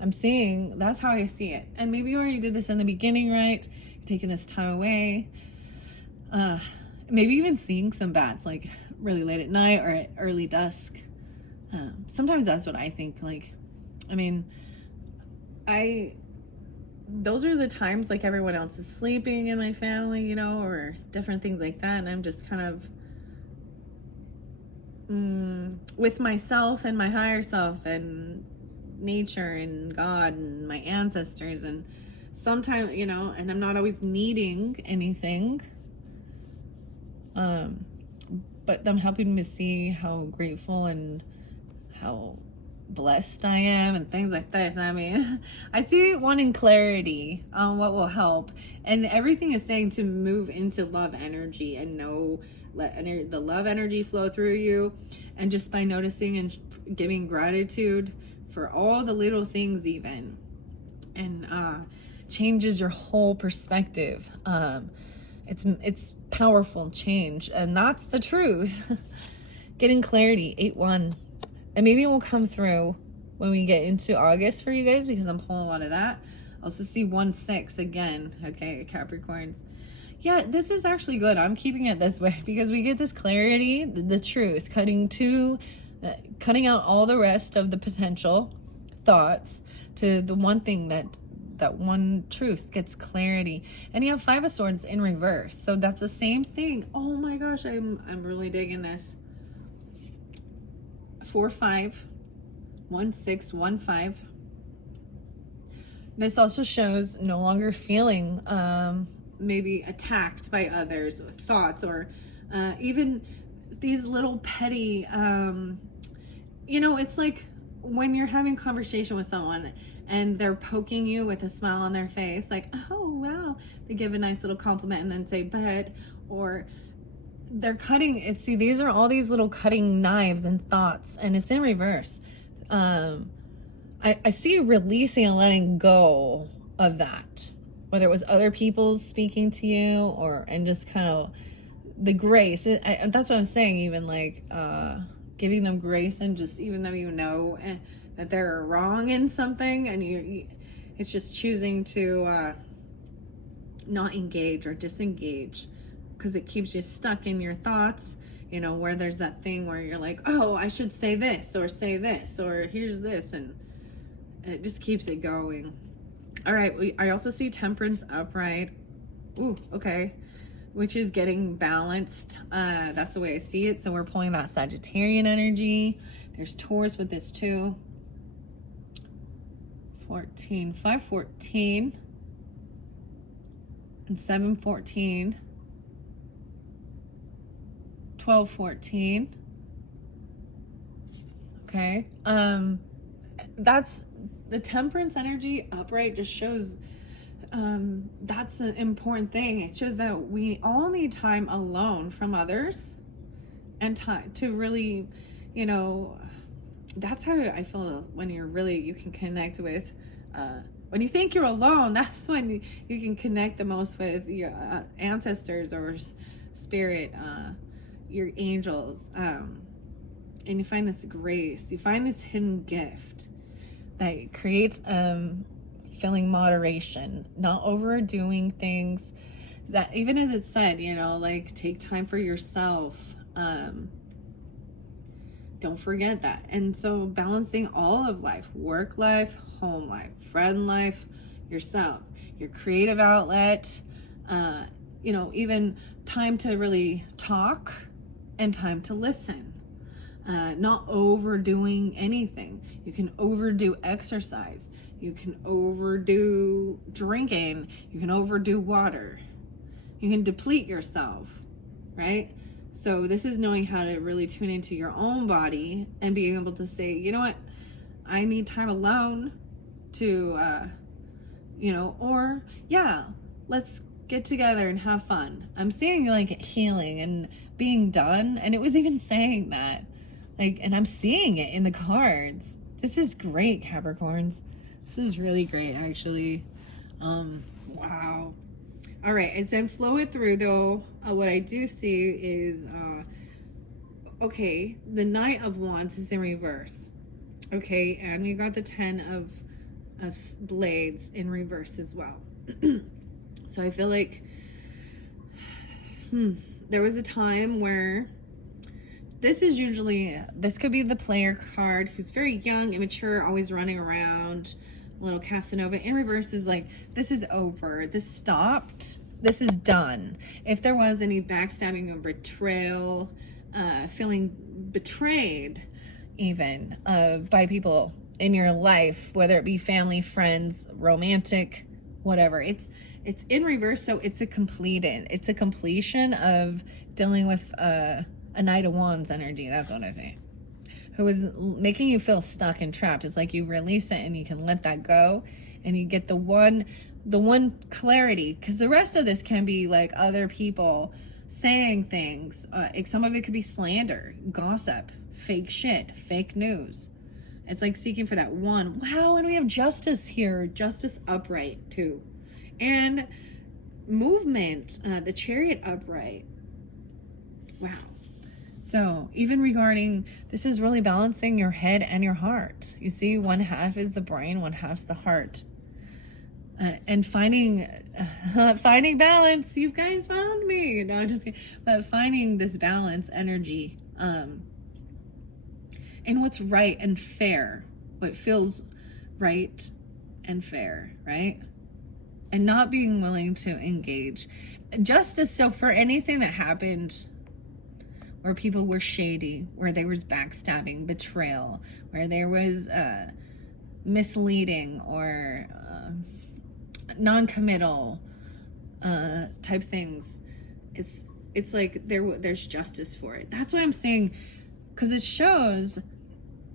I'm seeing, that's how I see it. And maybe you already did this in the beginning, right? You're taking this time away. Maybe even seeing some bats, like really late at night or at early dusk. Sometimes that's what I think. Like, I mean, those are the times like everyone else is sleeping in my family, you know, or different things like that. And I'm just kind of with myself and my higher self and nature and God and my ancestors. And sometimes, you know, and I'm not always needing anything. But I'm helping to see how grateful and how blessed I am and things like this. I mean, I see wanting clarity on what will help, and everything is saying to move into love energy and let the love energy flow through you. And just by noticing and giving gratitude for all the little things even, and changes your whole perspective. It's powerful change, and that's the truth. Getting clarity, 8-1. And maybe it will come through when we get into August for you guys, because I'm pulling a lot of that. I also see 1-6 again. Okay, Capricorns. Yeah, this is actually good. I'm keeping it this way because we get this clarity, the truth, cutting out all the rest of the potential thoughts to the one thing that one truth gets clarity. And you have 5 of Swords in reverse, so that's the same thing. Oh my gosh, I'm really digging this. 4-5, 1-6, 1-5. This also shows no longer feeling maybe attacked by others, or thoughts, or even these little petty, you know, it's like when you're having conversation with someone and they're poking you with a smile on their face, like, oh wow, they give a nice little compliment and then say but, or they're cutting it. See, these are all these little cutting knives and thoughts, and it's in reverse. I see releasing and letting go of that, whether it was other people speaking to you and just kind of the grace. That's what I'm saying, even like giving them grace, and just even though you know that they're wrong in something, and it's just choosing to not engage or disengage, because it keeps you stuck in your thoughts you know, where there's that thing where you're like, oh, I should say this, or here's this, and it just keeps it going. All right, I also see Temperance upright. Ooh, okay. Which is getting balanced. That's the way I see it. So we're pulling that Sagittarian energy. There's Taurus with this too. 14, 514 and 714, 1214. Okay. That's the Temperance energy upright just shows that's an important thing. It shows that we all need time alone from others and time to really, you know, that's how I feel when you can connect with, when you think you're alone, that's when you can connect the most with your ancestors or spirit, your angels. And you find this grace, you find this hidden gift that creates feeling moderation, not overdoing things. That even as it said, you know, like take time for yourself. Don't forget that. And so balancing all of life, work life, home life, friend life, yourself, your creative outlet, you know, even time to really talk and time to listen. Not overdoing anything. You can overdo exercise. You can overdo drinking. You can overdo water. You can deplete yourself, right? So this is knowing how to really tune into your own body and being able to say, you know what, I need time alone to, you know, or yeah, let's get together and have fun. I'm seeing like healing and being done. And it was even saying that. Like, and I'm seeing it in the cards. This is great, Capricorns. This is really great, actually. Wow. All right, as I flow it through, though, what I do see is, okay, the Knight of Wands is in reverse. Okay, and we got the Ten of Blades in reverse as well. So I feel like, there was a time where this could be the player card who's very young, immature, always running around, little Casanova. In reverse is like, this is over, this stopped, this is done. If there was any backstabbing or betrayal, feeling betrayed even by people in your life, whether it be family, friends, romantic, whatever, it's in reverse. So it's a completion of dealing with a Knight of Wands energy. That's what I say. Who is making you feel stuck and trapped. It's like you release it and you can let that go, and you get the one clarity, because the rest of this can be like other people saying things. Some of it could be slander, gossip, fake shit, fake news. It's like seeking for that one. Wow, and we have Justice here, Justice upright too, and movement, the Chariot upright. Wow. So even regarding, this is really balancing your head and your heart. You see, one half is the brain, one half's the heart. And finding balance. You guys found me. No, I'm just kidding. But finding this balance energy in what's right and fair. What feels right and fair, right? And not being willing to engage. Justice, so for anything that happened where people were shady, where there was backstabbing, betrayal, where there was misleading or non-committal type things, it's like there's justice for it. That's why I'm saying, because it shows,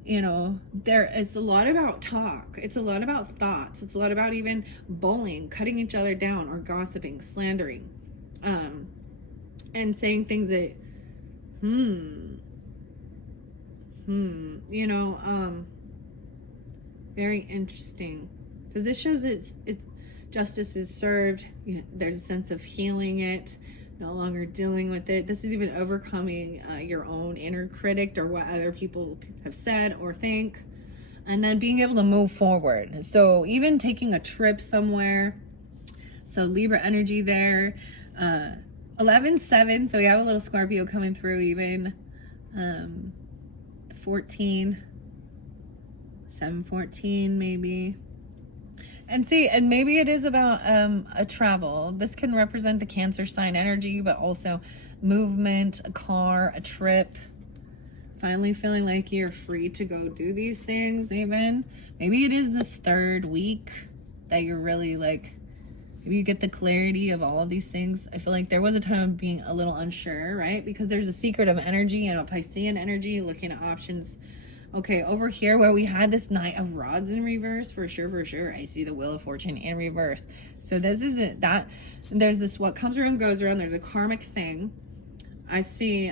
you know, it's a lot about talk, it's a lot about thoughts, it's a lot about even bullying, cutting each other down, or gossiping, slandering, and saying things that you know, very interesting, because this shows it's justice is served. There's a sense of healing it, no longer dealing with it. This is even overcoming your own inner critic, or what other people have said or think, and then being able to move forward. So even taking a trip somewhere, so Libra energy there, 11-7, so we have a little Scorpio coming through even. 14, 7-14 maybe. And see, and maybe it is about a travel. This can represent the Cancer sign energy, but also movement, a car, a trip. Finally feeling like you're free to go do these things even. Maybe it is this third week that you're really like, maybe you get the clarity of all of these things. I feel like there was a time of being a little unsure, right? Because there's a secret of energy and a Piscean energy, looking at options. Okay, over here where we had this Knight of Rods in reverse, for sure, I see the Wheel of Fortune in reverse. So this isn't that, there's this what comes around goes around, there's a karmic thing. I see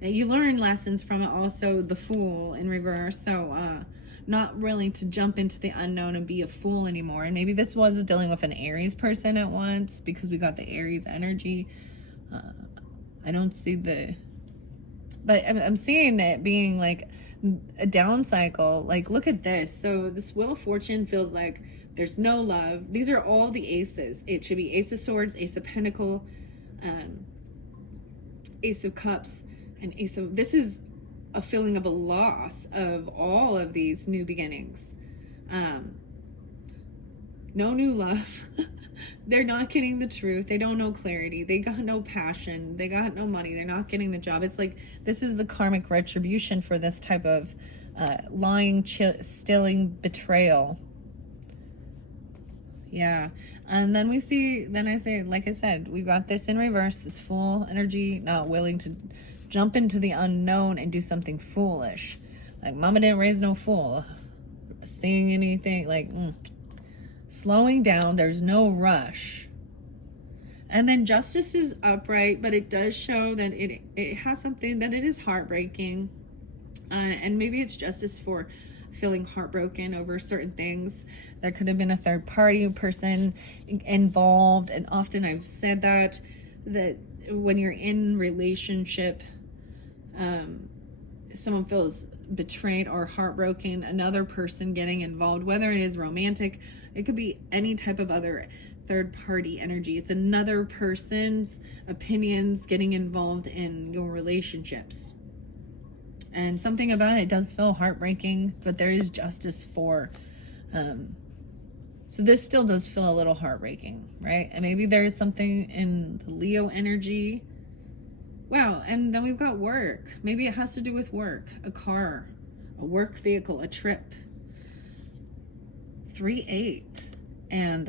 you learn lessons from it, also the Fool in reverse. So not willing to jump into the unknown and be a fool anymore. And maybe this was dealing with an Aries person at once, because we got the Aries energy. I don't see but I'm seeing it being like a down cycle. Like, look at this. So this Wheel of Fortune feels like there's no love. These are all the aces. It should be Ace of Swords, Ace of Pentacle, Ace of Cups, and Ace of... This is a feeling of a loss of all of these new beginnings. No new love. They're not getting the truth. They don't know clarity. They got no passion. They got no money. They're not getting the job. It's like, this is the karmic retribution for this type of lying, stealing, betrayal. Yeah. And then we see, then I say, like I said, we got this in reverse, this Fool energy, not willing to jump into the unknown and do something foolish. Like, mama didn't raise no fool. Seeing anything, like, slowing down, there's no rush. And then Justice is upright, but it does show that it has something that it is heartbreaking. And maybe it's justice for feeling heartbroken over certain things. There could have been a third party person involved. And often I've said that when you're in relationship, someone feels betrayed or heartbroken, another person getting involved, whether it is romantic, it could be any type of other third party energy. It's another person's opinions getting involved in your relationships. And something about it does feel heartbreaking, but there is justice for, so this still does feel a little heartbreaking, right? And maybe there is something in the Leo energy. Wow, and then we've got work. Maybe it has to do with work, a car, a work vehicle, a trip. 3-8 and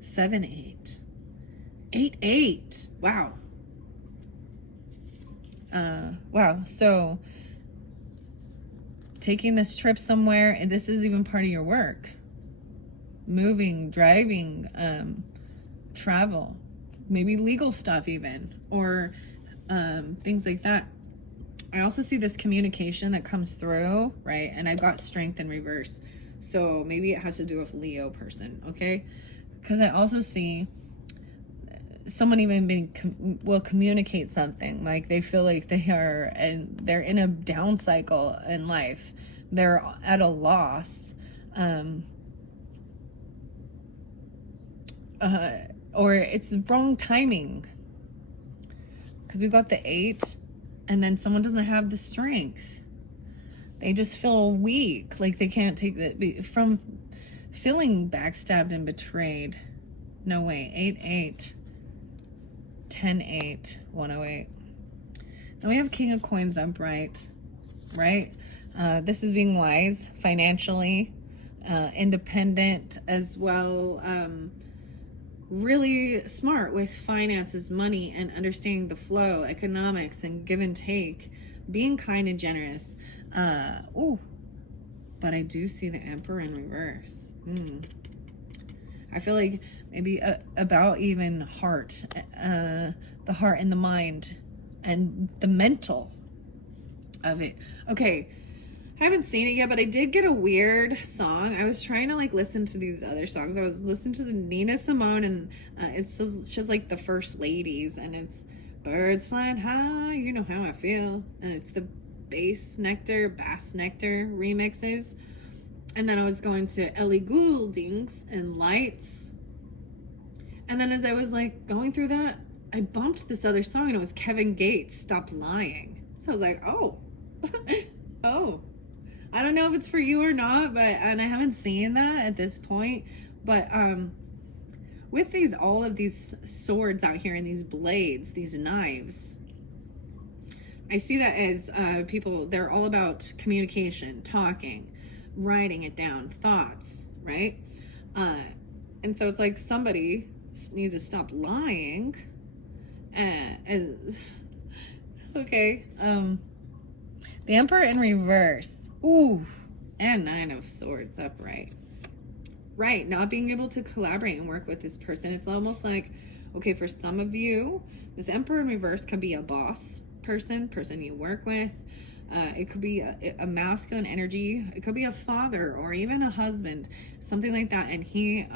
7-8. 8-8. Wow. Wow. So taking this trip somewhere, and this is even part of your work. Moving, driving, travel, maybe legal stuff even, or things like that. I also see this communication that comes through, right? And I've got Strength in reverse. So maybe it has to do with Leo person, okay? Because I also see someone even will communicate something, like they feel like they're in a down cycle in life. They're at a loss. Or it's wrong timing, because we got the 8 and then someone doesn't have the strength. They just feel weak, like they can't take that from feeling backstabbed and betrayed. No way. 8-8, 10-8, 108. Then we have King of Coins upright, right? This is being wise financially, independent as well. Really smart with finances, money, and understanding the flow, economics, and give and take, being kind and generous. But I do see the Emperor in reverse. I feel like maybe about even heart, the heart and the mind and the mental of it. Okay, I haven't seen it yet, but I did get a weird song. I was trying to like listen to these other songs. I was listening to the Nina Simone, and it's just like the First Ladies, and it's birds flying high, you know how I feel, and it's the Bass Nectar remixes. And then I was going to Ellie Goulding's and Lights, and then as I was like going through that, I bumped this other song and it was Kevin Gates, Stop Lying. So I was like, oh, oh. I don't know if it's for you or not, and I haven't seen that at this point, but with all of these swords out here and these blades, these knives, I see that as people, they're all about communication, talking, writing it down, thoughts, right? And so it's like somebody needs to stop lying. Okay. The Emperor in reverse. Ooh. And Nine of Swords upright. Right. Not being able to collaborate and work with this person. It's almost like, okay, for some of you, this Emperor in reverse could be a boss person you work with. It could be a masculine energy. It could be a father or even a husband, something like that. And he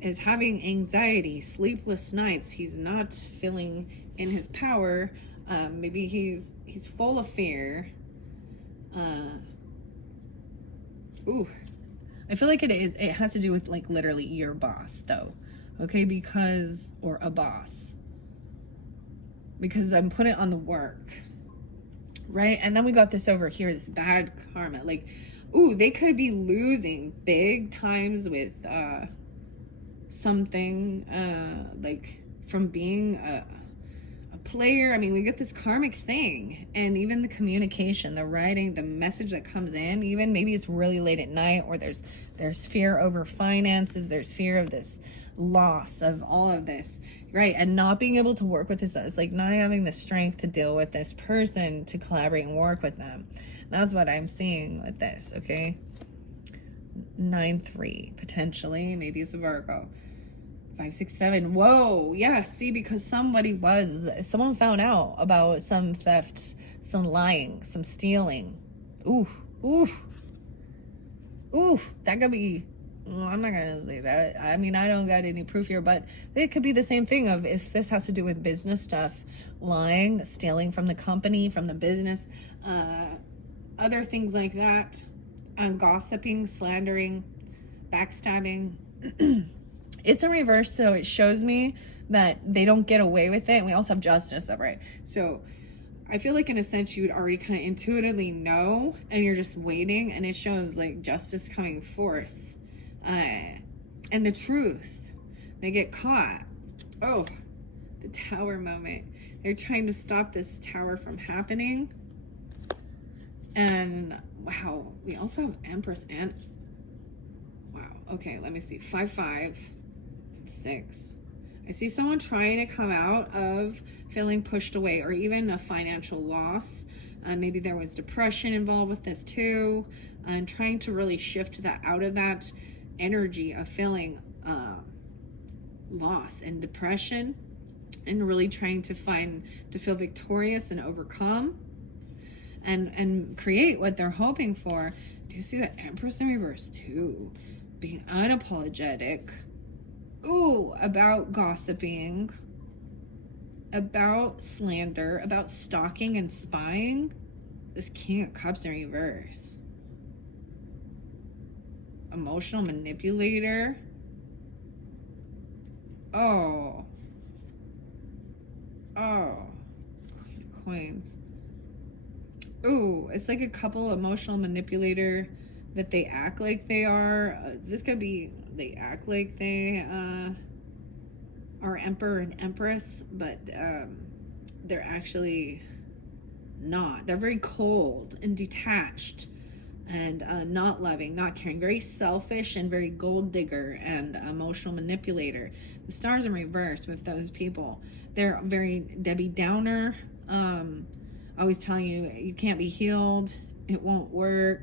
is having anxiety, sleepless nights. He's not feeling in his power. Maybe he's full of fear. Ooh, I feel like it has to do with like literally your boss though. Okay, or a boss. Because I'm putting it on the work. Right? And then we got this over here, this bad karma. Like, ooh, they could be losing big times with something like from being a player. I mean, we get this karmic thing, and even the communication, the writing, the message that comes in, even maybe it's really late at night, or there's fear over finances, there's fear of this loss of all of this, right? And not being able to work with this, it's like not having the strength to deal with this person, to collaborate and work with them. That's what I'm seeing with this. Okay, 9-3 potentially, maybe it's a Virgo. 5, 6, 7. Whoa, yeah. See, because someone found out about some theft, some lying, some stealing. Ooh. That could be. Well, I'm not gonna say that. I mean, I don't got any proof here, but it could be the same thing of if this has to do with business stuff, lying, stealing from the company, from the business, other things like that, gossiping, slandering, backstabbing. It's a reverse, so it shows me that they don't get away with it. And we also have justice upright. So I feel like in a sense you would already kind of intuitively know, and you're just waiting, and it shows like justice coming forth. And the truth. They get caught. Oh, the tower moment. They're trying to stop this tower from happening. And wow, we also have Empress and wow. Okay, let me see. 5, 5. 6. I see someone trying to come out of feeling pushed away, or even a financial loss. Maybe there was depression involved with this too, and trying to really shift that out of that energy of feeling loss and depression, and really trying to feel victorious and overcome and create what they're hoping for. Do you see the Empress in reverse too? Being unapologetic. Ooh, about gossiping, about slander, about stalking and spying. This King of Cups in reverse. Emotional manipulator. Oh. Coins. Ooh, it's like a couple emotional manipulator that they act like they are. This could be they act like they are Emperor and Empress, but they're actually not. They're very cold and detached and not loving, not caring, very selfish and very gold digger and emotional manipulator. The stars in reverse with those people. They're very Debbie Downer, always telling you you can't be healed, it won't work.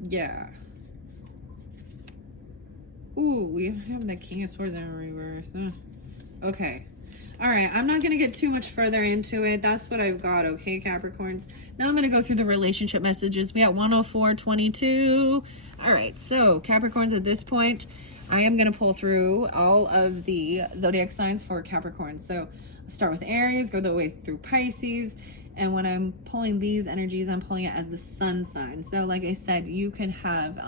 Yeah. Ooh, we have the King of Swords in reverse. Okay. All right, I'm not going to get too much further into it. That's what I've got, okay, Capricorns? Now I'm going to go through the relationship messages. We got 10422. All right, so Capricorns, at this point, I am going to pull through all of the zodiac signs for Capricorn. So I'll start with Aries, go the way through Pisces, And when I'm pulling these energies, I'm pulling it as the sun sign. So like I said, you can have,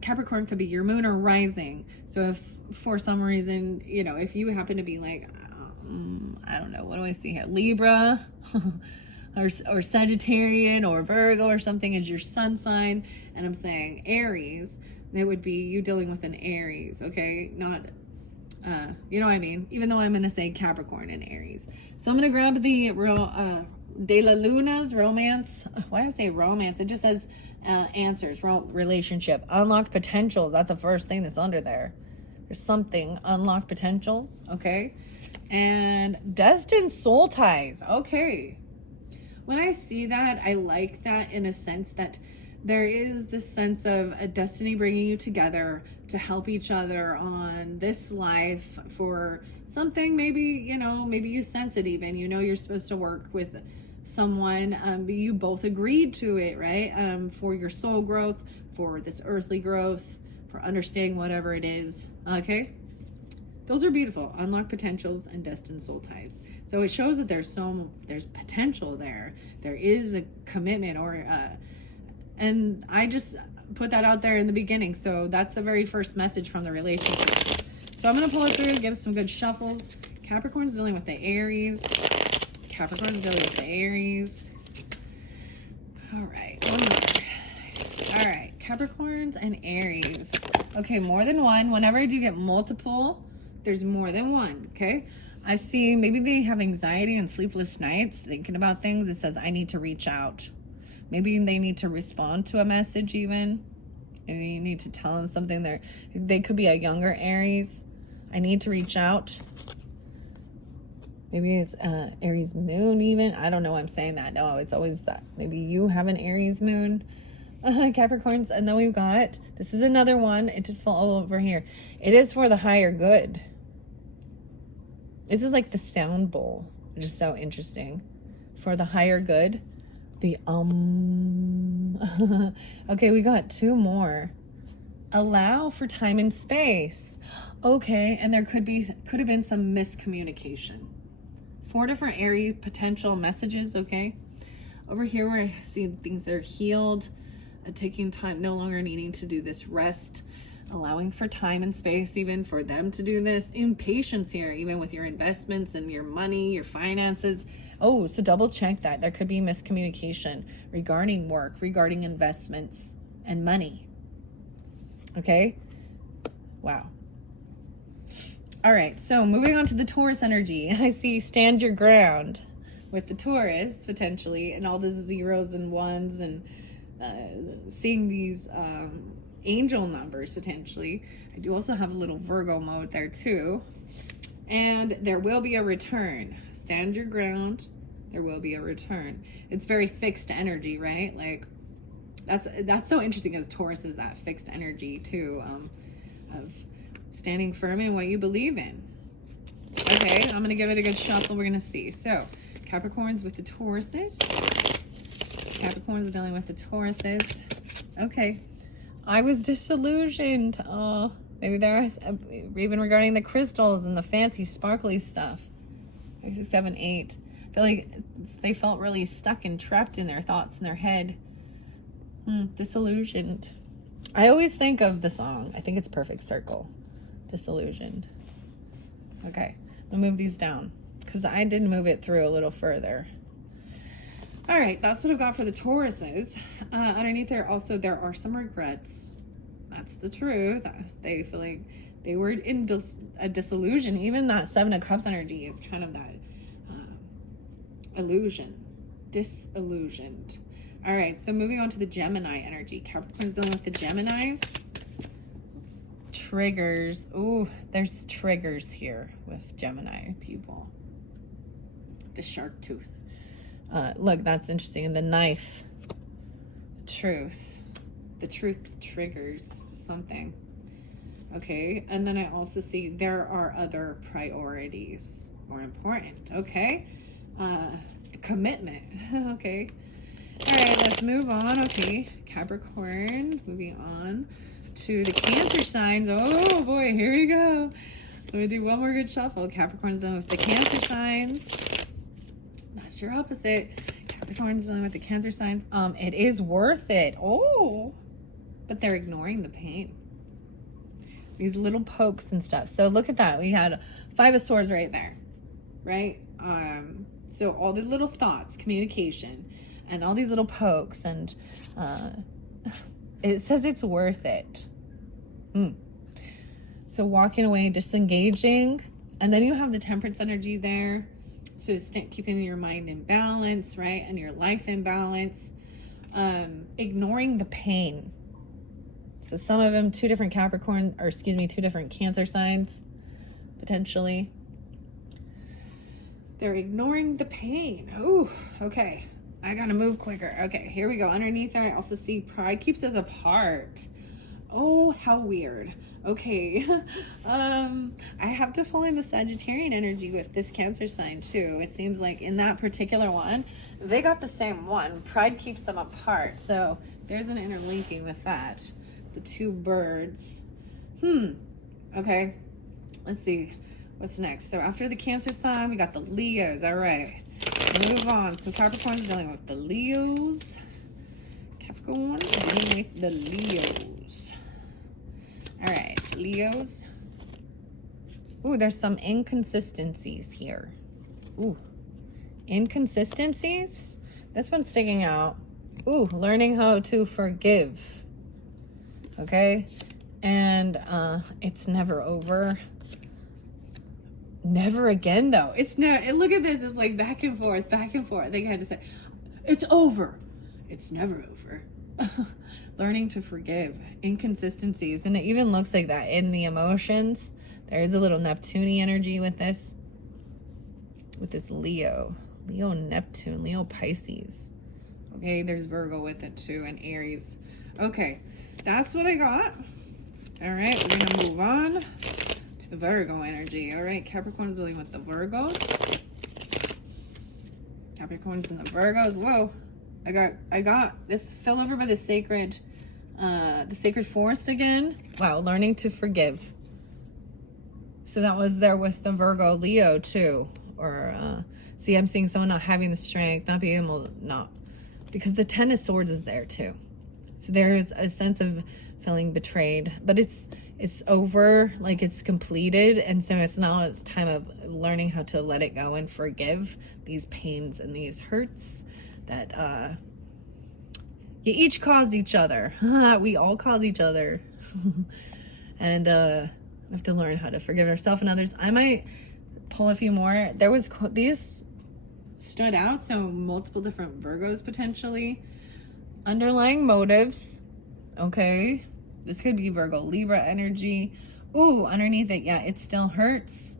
Capricorn could be your moon or rising. So if for some reason, if you happen to be like, I don't know, what do I see here? Libra or Sagittarian or Virgo or something is your sun sign. And I'm saying Aries, that would be you dealing with an Aries, okay? Not, you know what I mean? Even though I'm going to say Capricorn and Aries. So I'm going to grab the De La Luna's romance. Why do I say romance? It just says answers, relationship, unlocked potentials. That's the first thing that's under there. There's something, unlocked potentials, okay? And destined soul ties, okay. When I see that, I like that in a sense that there is this sense of a destiny bringing you together to help each other on this life for something. Maybe, maybe you sense it even, you're supposed to work with someone, but you both agreed to it, right? For your soul growth, for this earthly growth, for understanding whatever it is, okay? Those are beautiful, unlocked potentials and destined soul ties. So it shows that there's potential there. There is a commitment and I just put that out there in the beginning. So that's the very first message from the relationship. So I'm going to pull it through, give some good shuffles. Capricorn's dealing with the Aries. Capricorn's dealing with the Aries. All right, one more. All right, Capricorns and Aries. Okay, more than one. Whenever I do get multiple, there's more than one, okay? I see maybe they have anxiety and sleepless nights thinking about things. It says, I need to reach out. Maybe they need to respond to a message even. Maybe you need to tell them something. They could be a younger Aries. I need to reach out. Maybe it's Aries moon even. I don't know why I'm saying that. No, it's always that. Maybe you have an Aries moon, Capricorns. And then we've got, this is another one. It did fall over here. It is for the higher good. This is like the sound bowl, which is so interesting. For the higher good. The Okay, we got two more. Allow for time and space. Okay, and there could have been some miscommunication. 4 different Aries potential messages, okay? Over here where I see things that are healed, taking time, no longer needing to do this rest, allowing for time and space even for them to do this. Impatience here, even with your investments and your money, your finances. Oh, so double check that. There could be miscommunication regarding work, regarding investments and money. Okay? Wow. All right, so moving on to the Taurus energy. I see stand your ground with the Taurus, potentially, and all the zeros and ones, and seeing these angel numbers, potentially. I do also have a little Virgo mode there, too. And there will be a return. Stand your ground. There will be a return. It's very fixed energy, right? Like, that's so interesting, as Taurus is that fixed energy, too, of standing firm in what you believe in. Okay, I'm going to give it a good shuffle. We're going to see. So, Capricorns with the Tauruses. Capricorns dealing with the Tauruses. Okay. I was disillusioned. Oh, maybe there was, even regarding the crystals and the fancy sparkly stuff. 6, 7, 8. I feel like they felt really stuck and trapped in their thoughts in their head. Disillusioned. I always think of the song. I think it's Perfect Circle. Disillusioned. Okay, I'm gonna move these down because I did move it through a little further. All right, that's what I've got for the Tauruses. Underneath there also, there are some regrets. That's the truth. They feel like they were in a disillusion. Even that 7 of Cups energy is kind of that illusion. Disillusioned. All right, so moving on to the Gemini energy. Capricorn's dealing with the Geminis. Triggers. Ooh, there's triggers here with Gemini people. The shark tooth. Look, that's interesting. And the knife. Truth. The truth triggers something. Okay, and then I also see there are other priorities more important. Okay, commitment. Okay, all right, let's move on. Okay, Capricorn, moving on to the Cancer signs. Oh boy, here we go. Let me do one more good shuffle. Capricorn's done with the Cancer signs. That's your opposite. Capricorn's dealing with the Cancer signs. It is worth it. Oh, but they're ignoring the pain. These little pokes and stuff. So look at that. We had 5 of Swords right there, right? So all the little thoughts, communication, and all these little pokes, and it says it's worth it. So walking away, disengaging, and then you have the Temperance energy there. So keeping your mind in balance, right? And your life in balance. Ignoring the pain. So some of them, 2 different Capricorn, or excuse me, 2 different Cancer signs, potentially. They're ignoring the pain. Ooh, okay. I gotta move quicker. Okay, here we go. Underneath there, I also see pride keeps us apart. Oh, how weird. Okay. I have to fall in the Sagittarian energy with this Cancer sign too. It seems like in that particular one, they got the same one. Pride keeps them apart. So there's an interlinking with that. The 2 birds. Okay. Let's see. What's next? So after the Cancer sign, we got the Leos. All right. Move on. So Capricorn's dealing with the Leos. Capricorn dealing with the Leos. All right. Leos. Ooh, there's some inconsistencies here. Ooh. Inconsistencies? This one's sticking out. Ooh, learning how to forgive. Okay? And it's never over. Never again, though. It's never. Look at this. It's like back and forth, back and forth. They had to say, it's over. It's never over. Learning to forgive. Inconsistencies. And it even looks like that in the emotions. There's a little Neptune energy with this. With this Leo. Leo Neptune. Leo Pisces. Okay, there's Virgo with it too, and Aries. Okay, that's what I got. All right, we're gonna move on to the Virgo energy. All right, Capricorn's dealing with the Virgos. Capricorn's in the Virgos. Whoa, I got this fell over by the sacred forest again. Wow, learning to forgive. So that was there with the Virgo Leo too. Or see, I'm seeing someone not having the strength, not being able to not, because the 10 of Swords is there too. So there's a sense of feeling betrayed, but it's over, like it's completed, and so it's time of learning how to let it go and forgive these pains and these hurts that you each caused each other. We all caused each other. And we have to learn how to forgive ourselves and others. I might pull a few more. These stood out, so multiple different Virgos potentially. Underlying motives. Okay. This could be Virgo Libra energy. Ooh, underneath it, yeah, it still hurts.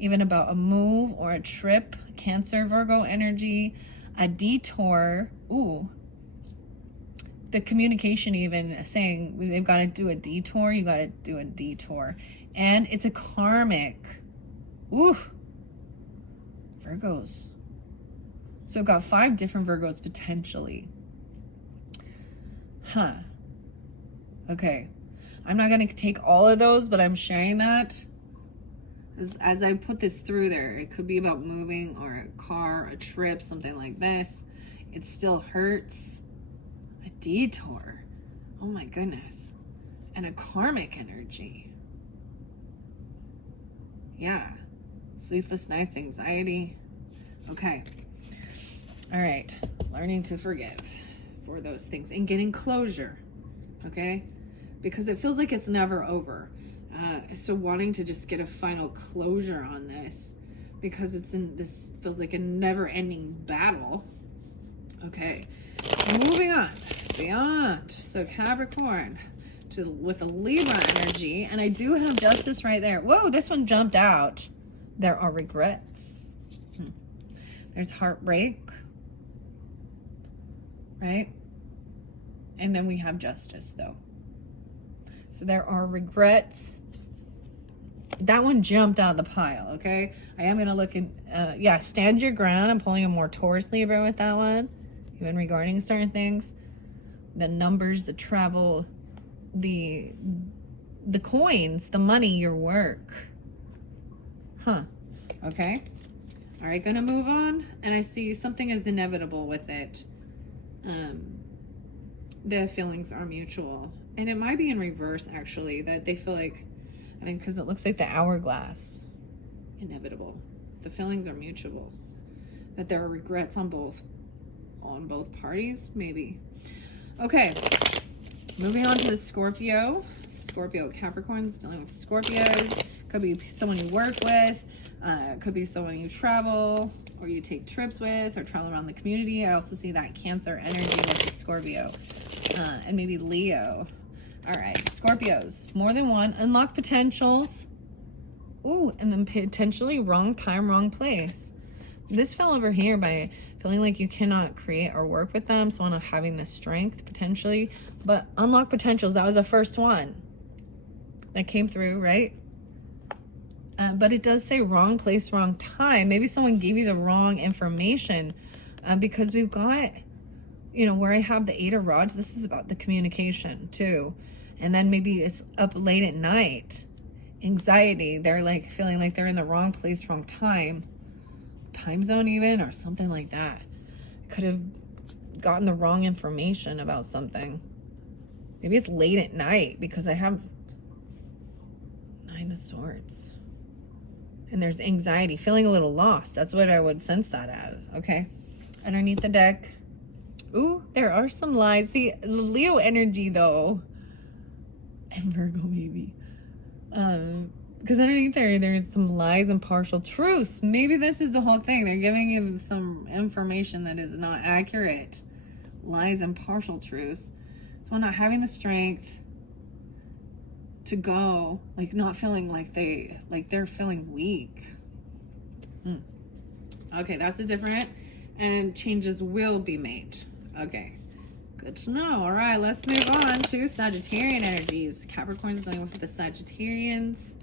Even about a move or a trip. Cancer Virgo energy. A detour. Ooh. The communication even saying they've got to do a detour. You got to do a detour. And it's a karmic. Ooh. Virgos. So I've got 5 different Virgos potentially. Huh. Okay. I'm not going to take all of those, but I'm sharing that. As I put this through there, it could be about moving or a car, a trip, something like this. It still hurts. A detour. Oh my goodness. And a karmic energy. Yeah. Sleepless nights, anxiety. Okay. All right. Learning to forgive for those things and getting closure. Okay? Because it feels like it's never over. So wanting to just get a final closure on this, because this feels like a never-ending battle. Okay, moving on, beyond. So Capricorn with a Libra energy, and I do have Justice right there. Whoa, this one jumped out. There are regrets. There's heartbreak, right? And then we have Justice, though. So there are regrets. That one jumped out of the pile, okay? I am going to look at, yeah, stand your ground. I'm pulling a more Taurus Libra with that one, even regarding certain things. The numbers, the travel, the coins, the money, your work. Huh. Okay. All right, gonna move on. And I see something is inevitable with it. The feelings are mutual. And it might be in reverse, actually, that they feel like, I mean, because it looks like the hourglass. Inevitable. The feelings are mutual. That there are regrets on both parties, maybe. Okay, moving on to the Scorpio. Scorpio Capricorns, dealing with Scorpios. Could be someone you work with. Could be someone you travel or you take trips with or travel around the community. I also see that Cancer energy with the Scorpio. And maybe Leo. All right, Scorpios. More than one. Unlock potentials. Ooh, and then potentially wrong time, wrong place. This fell over here by feeling like you cannot create or work with them. So not having the strength potentially. But unlock potentials. That was the first one that came through, right? But it does say wrong place, wrong time. Maybe someone gave you the wrong information because we've got, you know, where I have the 8 of rods, this is about the communication too. And then maybe it's up late at night. Anxiety. They're like feeling like they're in the wrong place, wrong time zone even, or something like that. Could have gotten the wrong information about something. Maybe it's late at night because I have 9 of Swords. And there's anxiety, feeling a little lost. That's what I would sense that as, okay? Underneath the deck. Ooh, there are some lies. See, Leo energy, though. And Virgo, maybe. Because underneath there's some lies and partial truths. Maybe this is the whole thing. They're giving you some information that is not accurate. Lies and partial truths. So not having the strength to go, like not feeling like they're feeling weak. Okay, that's a different, and changes will be made. Okay, good to know. All right, let's move on to Sagittarian energies. Capricorn's dealing with the Sagittarians.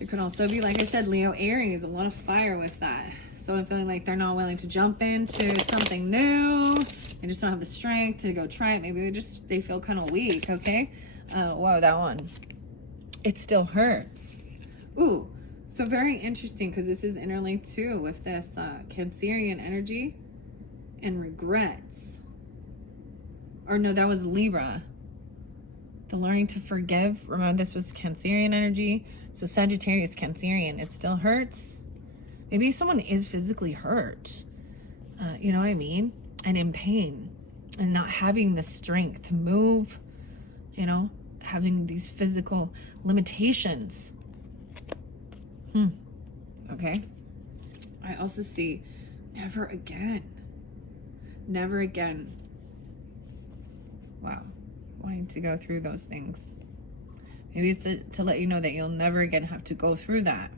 It could also be, like I said, Leo, Aries, a lot of fire with that. So I'm feeling like they're not willing to jump into something new. They just don't have the strength to go try it. Maybe they feel kind of weak, okay? Wow, that one. It still hurts. Ooh, so very interesting because this is interlinked too with this Cancerian energy and regrets. Or no, that was Libra. The learning to forgive. Remember, this was Cancerian energy. So Sagittarius, Cancerian. It still hurts. Maybe someone is physically hurt. You know what I mean? And in pain. And not having the strength to move. You know? Having these physical limitations. Okay. I also see never again. Never again. Wow. Wanting to go through those things. Maybe it's to let you know that you'll never again have to go through that.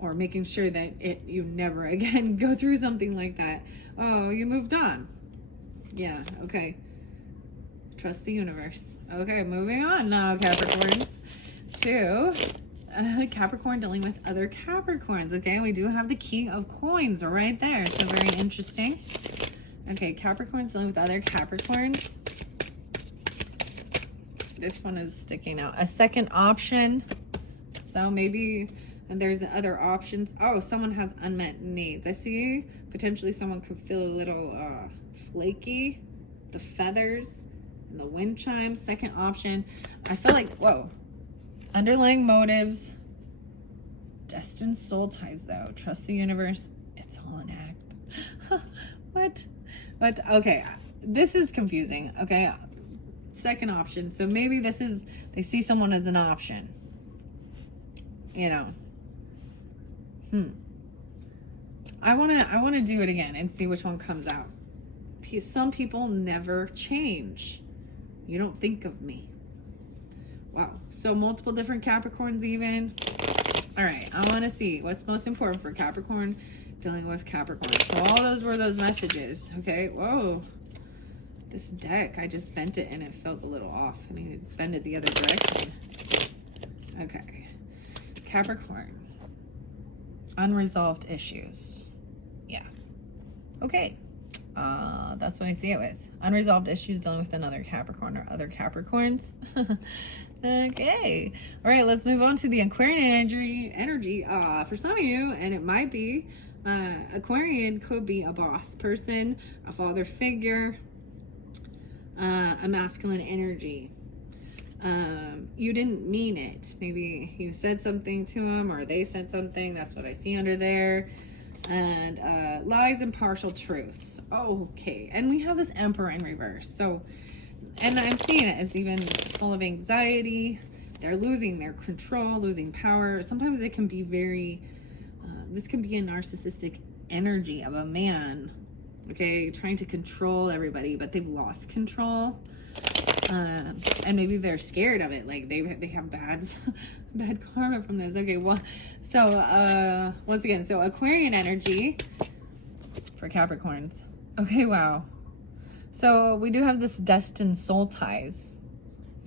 Or making sure that you never again go through something like that. Oh, you moved on. Yeah, okay. Trust the universe. Okay, moving on now, Capricorns. To Capricorn dealing with other Capricorns. Okay, we do have the King of Coins right there. So very interesting. Okay, Capricorn's dealing with other Capricorns. This one is sticking out. A second option. So maybe there's other options. Oh, someone has unmet needs. I see potentially someone could feel a little flaky. The feathers and the wind chimes. Second option. I feel like, whoa. Underlying motives. Destined soul ties, though. Trust the universe. It's all an act. What? Okay. This is confusing. Okay. Second option. So maybe this is, they see someone as an option. You know. I want to do it again and see which one comes out. Some people never change. You don't think of me. Wow. So multiple different Capricorns even. All right. I want to see what's most important for Capricorn dealing with Capricorn. So all those were those messages. Okay. Whoa. This deck, I just bent it and it felt a little off. I need to bend it the other direction. Okay. Capricorn. Unresolved issues. Yeah. Okay. That's what I see it with. Unresolved issues dealing with another Capricorn or other Capricorns. Okay. All right, let's move on to the Aquarian energy. For some of you, and it might be, Aquarian could be a boss person, a father figure, a masculine energy. You didn't mean it. Maybe you said something to them or they said something. That's what I see under there. And lies and partial truths. Okay. And we have this Emperor in reverse. So, and I'm seeing it as even full of anxiety. They're losing their control, losing power. Sometimes it can be very, this can be a narcissistic energy of a man, okay, trying to control everybody, but they've lost control. And maybe they're scared of it, like they have bad karma from this. Okay, well, so once again, so Aquarian energy for Capricorns. Okay, wow. So we do have this destined soul ties,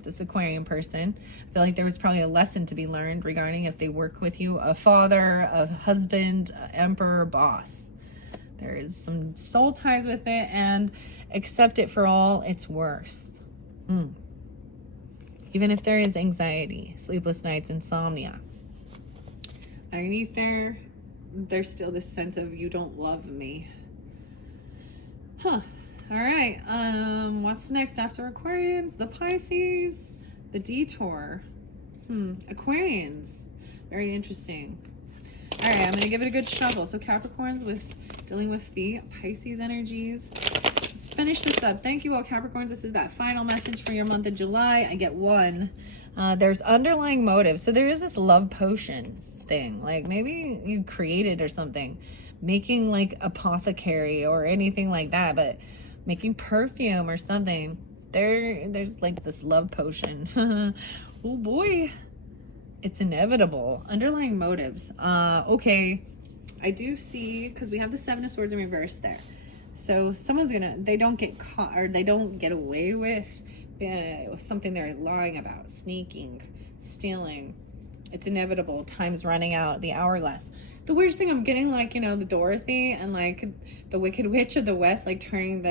this Aquarian person. I feel like there was probably a lesson to be learned regarding if they work with you, a father, a husband, a emperor, boss. There is some soul ties with it, and accept it for all it's worth. Even if there is anxiety, sleepless nights, insomnia, underneath there's still this sense of you don't love me. All right. What's next after Aquarians? The Pisces, the detour. Aquarians, very interesting. All right, I'm gonna give it a good shuffle. So Capricorns dealing with the Pisces energies. Let's finish this up. Thank you all, Capricorns. This is that final message for your month of July. I get one. There's underlying motive. So there is this love potion thing. Like maybe you created or something, making like apothecary or anything like that, but making perfume or something. There's like this love potion. Oh boy. It's inevitable. Underlying motives. Okay. I do see, because we have the Seven of Swords in reverse there. So someone's they don't get caught, or they don't get away with something they're lying about, sneaking, stealing. It's inevitable. Time's running out, the hourglass. The weirdest thing, I'm getting like, the Dorothy and like the Wicked Witch of the West, like turning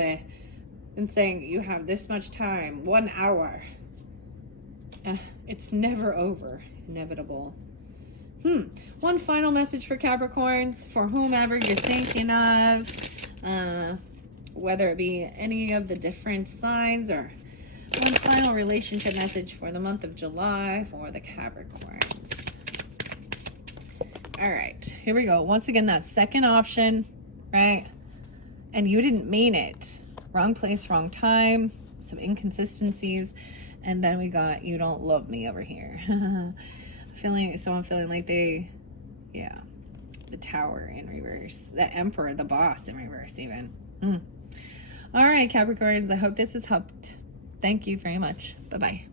and saying, you have this much time, 1 hour. It's never over. Inevitable. One final message for Capricorns, for whomever you're thinking of, whether it be any of the different signs, or one final relationship message for the month of July for the Capricorns. All right, here we go. Once again, that second option, right? And you didn't mean it. Wrong place, wrong time, some inconsistencies. And then we got, you don't love me over here. Someone feeling like the Tower in reverse, the Emperor, the boss in reverse even. All right, Capricorns, I hope this has helped. Thank you very much. Bye-bye.